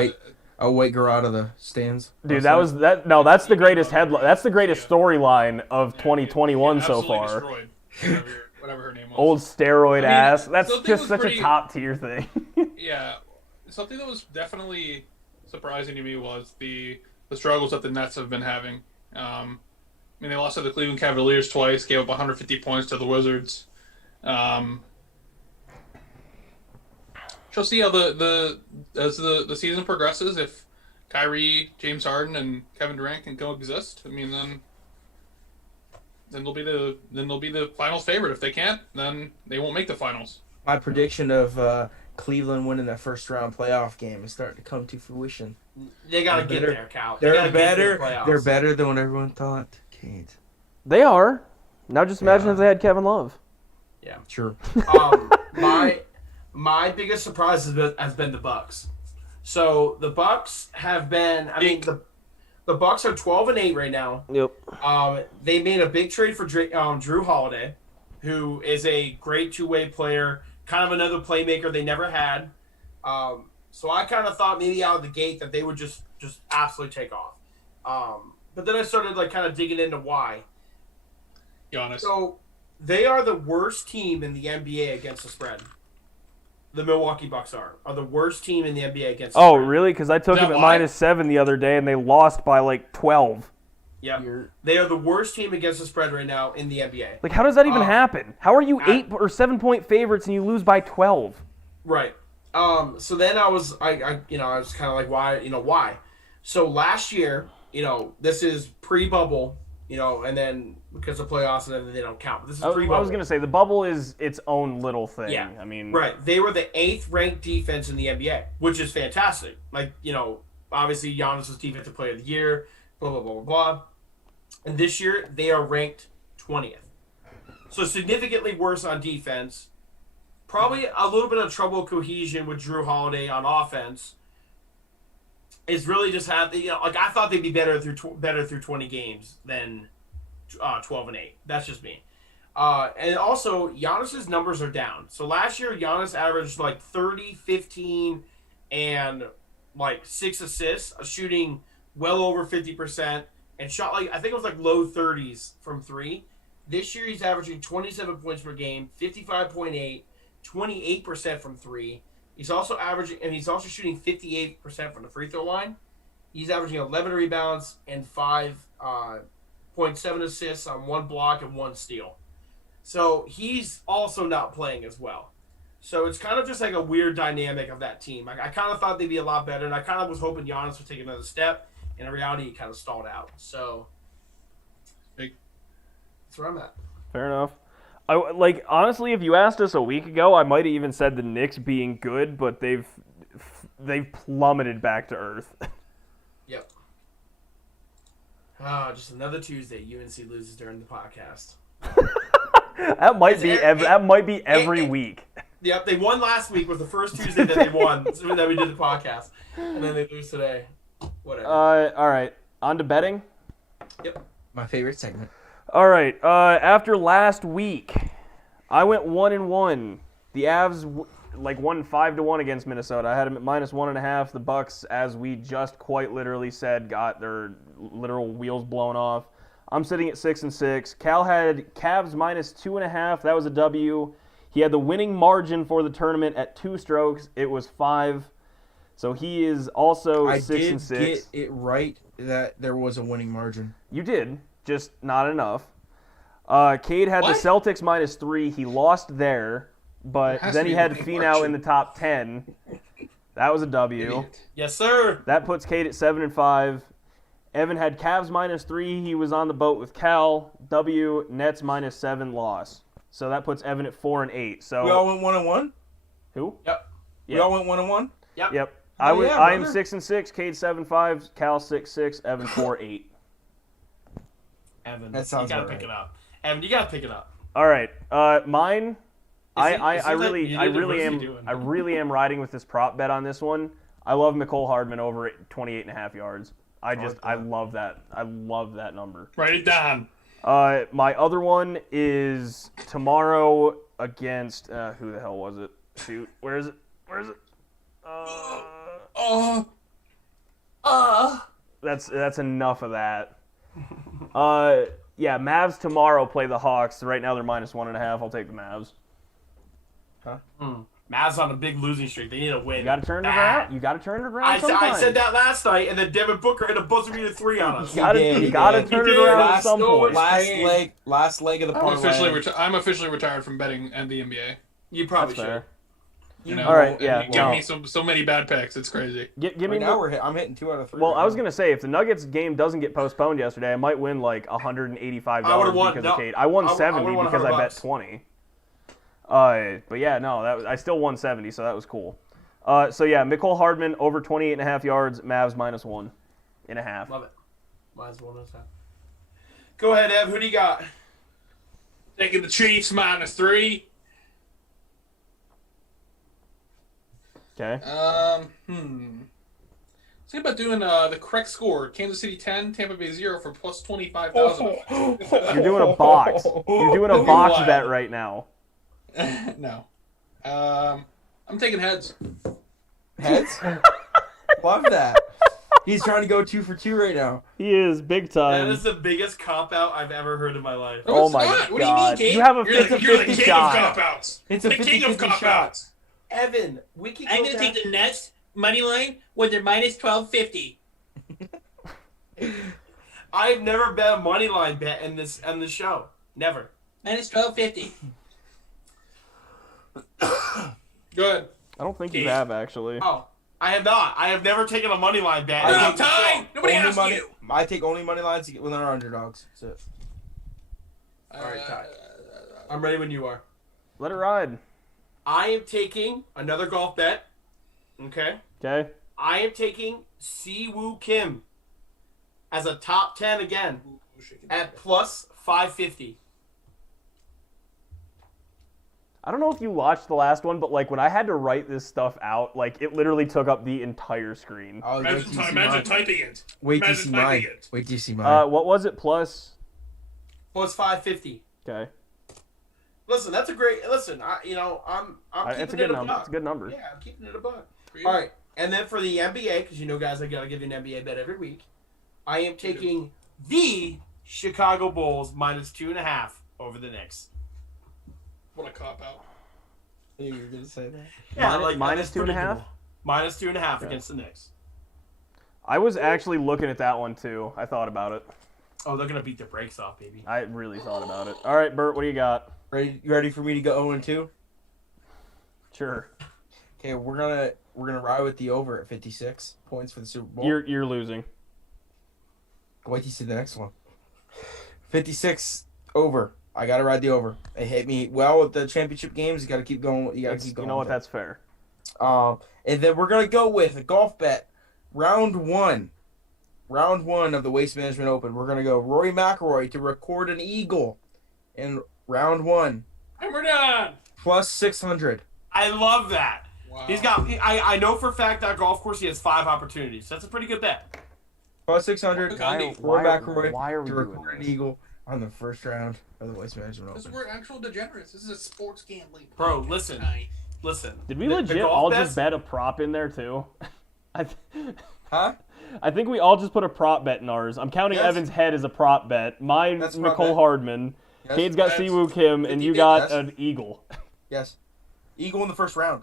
white girl out of the stands. Dude, that's the greatest headline. That's the greatest storyline of 2021 so absolutely far. destroyed. Whatever her name was. Old steroid ass. That's something just was such pretty- a top tier thing. Yeah, something that was definitely surprising to me was the struggles that the Nets have been having. I mean, they lost to the Cleveland Cavaliers twice, gave up 150 points to the Wizards. Shall see how as the season progresses. If Kyrie, James Harden, and Kevin Durant can coexist, I mean, then they'll be the finals favorite. If they can't, then they won't make the finals. My prediction of Cleveland winning that first round playoff game is starting to come to fruition. They gotta They're get better. there, Cal. They're better. playoffs. They're better than what everyone thought. Kate. They are. Now just imagine Yeah. if they had Kevin Love. Yeah. Sure. My biggest surprise has been the Bucks. So the Bucks have been. I mean, the Bucks are 12-8 right now. Yep. They made a big trade for Drew Holiday, who is a great two-way player, kind of another playmaker they never had. So I kind of thought maybe out of the gate that they would just absolutely take off. But then I started like kind of digging into why. Giannis. So they are the worst team in the NBA against the spread. The Milwaukee Bucks are the worst team in the NBA against the Oh, spread. really? Because I took Is him that at why? -7 the other day, and they lost by like 12. Yep. They are the worst team against the spread right now in the NBA. Like, how does that even happen? How are you I- 8 or 7 point favorites and you lose by 12? Right. So then I was kind of like, why? So last year, this is pre-bubble, and then because of playoffs and then they don't count. But this is I pre-bubble. was gonna say the bubble is its own little thing. Yeah. I mean, Right. They were the 8th ranked defense in the NBA, which is fantastic. Like, obviously Giannis was defensive player of the year, blah, blah, blah, blah, blah. And this year they are ranked 20th. So significantly worse on defense. Probably a little bit of trouble cohesion with Drew Holiday on offense. Is really just I thought they'd be better through 20 games than 12-8. That's just me. And also, Giannis's numbers are down. So last year, Giannis averaged like 30, 15, and like 6 assists, shooting well over 50%, and shot like, I think it was like low 30s from 3. This year, he's averaging 27 points per game, 55.8, 28% from 3. He's also shooting 58% from the free throw line. He's averaging 11 rebounds and 5.7 assists on 1 block and 1 steal. So he's also not playing as well. So it's kind of just like a weird dynamic of that team. I kind of thought they'd be a lot better, and I kind of was hoping Giannis would take another step. And in reality, he kind of stalled out. So that's where I'm at. Fair enough. Honestly, if you asked us a week ago, I might have even said the Knicks being good, but they've plummeted back to earth. Yep. Just another Tuesday. UNC loses during the podcast. That might be every week. Yep, they won last week. Was the first Tuesday that they won so that we did the podcast, and then they lose today. Whatever. All right. On to betting. Yep. My favorite segment. All right. After last week, I went 1-1. The Avs won 5-1 against Minnesota. I had them at -1.5. The Bucks, as we just quite literally said, got their literal wheels blown off. I'm sitting at 6-6. Cal had Cavs -2.5. That was a W. He had the winning margin for the tournament at 2 strokes. It was 5. So he is also 6-6. I did get it right that there was a winning margin. You did, just not enough. Cade had What? the Celtics -3. He lost there, but There has then to he be had winning Finau margin. in the top 10. That was a W. Idiot. Yes, sir. That puts Cade at 7-5. Evan had Cavs -3. He was on the boat with Cal. W, Nets -7 loss. So that puts Evan at 4-8. So We all went 1-1. who? Yep. We all went 1-1. Yep. Oh, yeah, I am brother. 6-6. Cade 7-5. Cal 6-6. Evan 4-8. Evan, That sounds you gotta about pick right. it up. Evan, you gotta pick it up. All right. Mine. Is I he really am riding with this prop bet on this one. I love Mecole Hardman over at 28.5 yards. I love that. I love that number. Write it down. My other one is tomorrow against who the hell was it? Shoot, where is it? That's enough of that. Yeah, Mavs tomorrow play the Hawks. Right now they're -1.5. I'll take the Mavs. Mavs on a big losing streak. They need a win. You got to turn it Bad. around. You got to turn it around. I sometime. said that last night, and then Devin Booker hit a buzzer beater 3 on us. He did, You he got to did. turn He it did. around at some No, point. Last leg of the parlay. I'm officially retired from betting and the NBA. You probably That's fair. should. You know, All right, and yeah, you give well. me so many bad picks. It's crazy. Give me Right now I'm hitting 2 out of 3. Well, right I was now. gonna say if the Nuggets game doesn't get postponed yesterday, I might win like $185 I would've won- because no, of Cade. I won I would've 70 won because I bet $100. 20. But yeah, no, I still won 70, so that was cool. So yeah, Mecole Hardman over 28.5 yards, Mavs -1.5. Love it. Might as well know that. Go ahead, Ev. Who do you got? Taking the Chiefs -3. Okay. Think about doing the correct score. Kansas City 10, Tampa Bay 0 for plus 25,000. You're doing a box. You're doing a box wild. bet right now. No. I'm taking heads. Heads? Love that. He's trying to go 2 for 2 right now. He is big That time. is the biggest cop out I've ever heard in my life. No, Oh it's my not. What God. do you mean, Kate? You have a You're the 50-50 king shot. of cop-outs. It's a the king of 50-50 shot. cop-outs. Evan, we can I'm go gonna back. take the Nets money line when they're -1250. I've never bet a money line bet in this show. Never. -1250. Good. I don't think you Keith. have actually. Oh, I have not. I have never taken a money line bet. I We're think- out time. Nobody Only asked money, you. I take only money lines when they're underdogs. That's it. All right, Ty. I'm ready when you are. Let it ride. I am taking another golf bet. Okay. Okay. I am taking Siwoo Kim as a top 10 again at plus 550. I don't know if you watched the last one, but like when I had to write this stuff out, like it literally took up the entire screen. Oh, wait till you see Imagine mine. typing it. Wait till you imagine see typing mine. it. Wait till you see mine. What was it? Plus. Plus 550. Okay. Listen, that's a great. Listen, I'm keeping It's a it good a number. buck. It's a good number. Yeah, I'm keeping it a buck. For you. All right, and then for the NBA, because you know, guys, I gotta give you an NBA bet every week. I am taking the Chicago Bulls -2.5 over the Knicks. What a cop-out. You were gonna say that? Yeah, Minus that's 2.5? predictable. -2.5 Okay. against the Knicks. I was actually looking at that one too. I thought about it. Oh, they're gonna beat the brakes off, baby. I really thought about it. All right, Bert, what do you got? Ready? You ready for me to go 0-2? Sure. Okay, we're gonna ride with the over at 56 points for the Super Bowl. You're losing. Wait till you see the next one. 56 over. I gotta ride the over. It hit me well with the championship games. You gotta keep going. You gotta keep going. You know what? with it. That's fair. And then we're gonna go with a golf bet. Round one of the Waste Management Open. We're gonna go Rory McIlroy to record an eagle in round one. And we're done. Plus 600. I love that. Wow. He's got. I know for a fact that golf course he has 5 opportunities. That's a pretty good bet. Plus 600. Why- Roy McIlroy why are we to doing record an this? eagle on the first round of the Waste Management Because Open. we're actual degenerates. This is a sports gambling. Bro, podcast listen. tonight. Listen. Did we the legit golf all bets- just bet a prop in there too? Huh? I think we all just put a prop bet in ours. I'm counting Yes. Evan's head as a prop bet. Mine, That's a prop Nicole bet. Hardman. Yes. Kane's got That's Siwoo Kim, and you 50, got yes. an eagle. Yes. Eagle in the first round.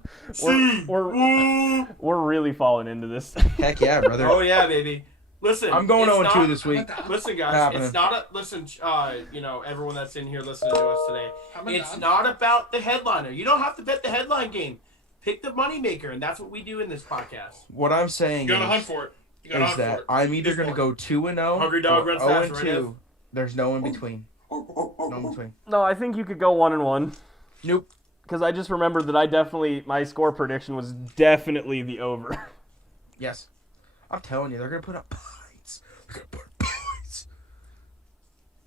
We're really falling into this. Heck yeah, brother. Oh yeah, baby. Listen, I'm going it's 0-2 not- this week. Listen, guys, Happening. it's not a listen. Everyone that's in here listening to us today, I'm it's done. not about the headliner. You don't have to bet the headline game. Pick the moneymaker, and that's what we do in this podcast. What I'm saying You gotta hunt is for it. You gotta hunt that for it. I'm either Just going to one. go 2-0 Hungry dog or runs fast, 0-2. right, There's no in between. No in between. No, I think you could go 1-1. Nope. Because I just remembered that my score prediction was definitely the over. Yes. I'm telling you, they're going to put up points. They're going to put points.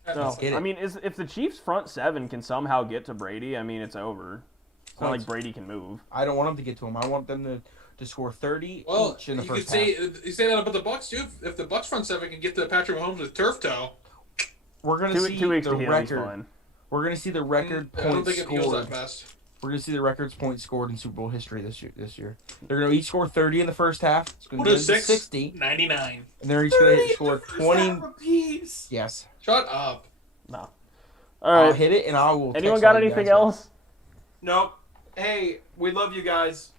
No, get it. I mean, if the Chiefs' front 7 can somehow get to Brady, I mean, it's over. It's not Points. like Brady can move. I don't want them to get to him. I want them to score 30 Well, each in the you could first half. say you say that about the Bucks too. If the Bucks front 7 can get to Patrick Mahomes with turf toe, We're going to see 2 weeks the to heal, he's record. fine. We're going to see the record I don't points think it heals scored. that fast. We're going to see the records points scored in Super Bowl history this year. They're going to each score 30 in the first half. It's going to What be is 6? 60. 99. And they're each going to score 20. Apiece. Yes. Shut up. No. I'll All right. hit it and I will text Anyone got all you anything guys. else? Nope. Hey, we love you guys.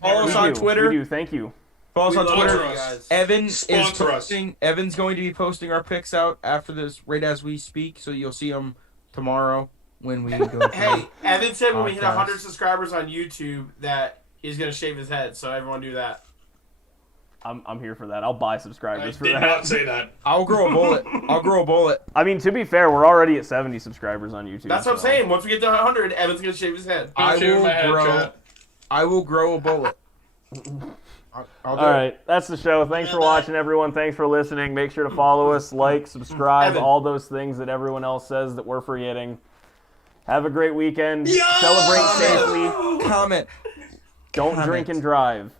Follow We us on do. Twitter. We do. Thank you. Follow us We on love Twitter. you Twitter. guys. Evan is Sponsor us. posting. Evan's going to be posting our picks out after this, right as we speak. So you'll see them tomorrow when we go. through. Hey, Evan said when we hit Podcast. 100 subscribers on YouTube that he's gonna shave his head. So everyone do that. I'm here for that. I'll buy I subscribers for did that. not say that. I'll grow a bullet. I'll grow a bullet. I mean, to be fair, we're already at 70 subscribers on YouTube. That's what I'm so- saying. Once we get to 100, Evan's gonna shave his head. I Shave will my head, grow. chat. I will grow a bullet. I'll do All it. right, that's the show. Thanks for watching, everyone. Thanks for listening. Make sure to follow us, like, subscribe, Evan. all those things that everyone else says that we're forgetting. Have a great weekend. Yo! Celebrate safely. Comment. Don't Comment. drink and drive.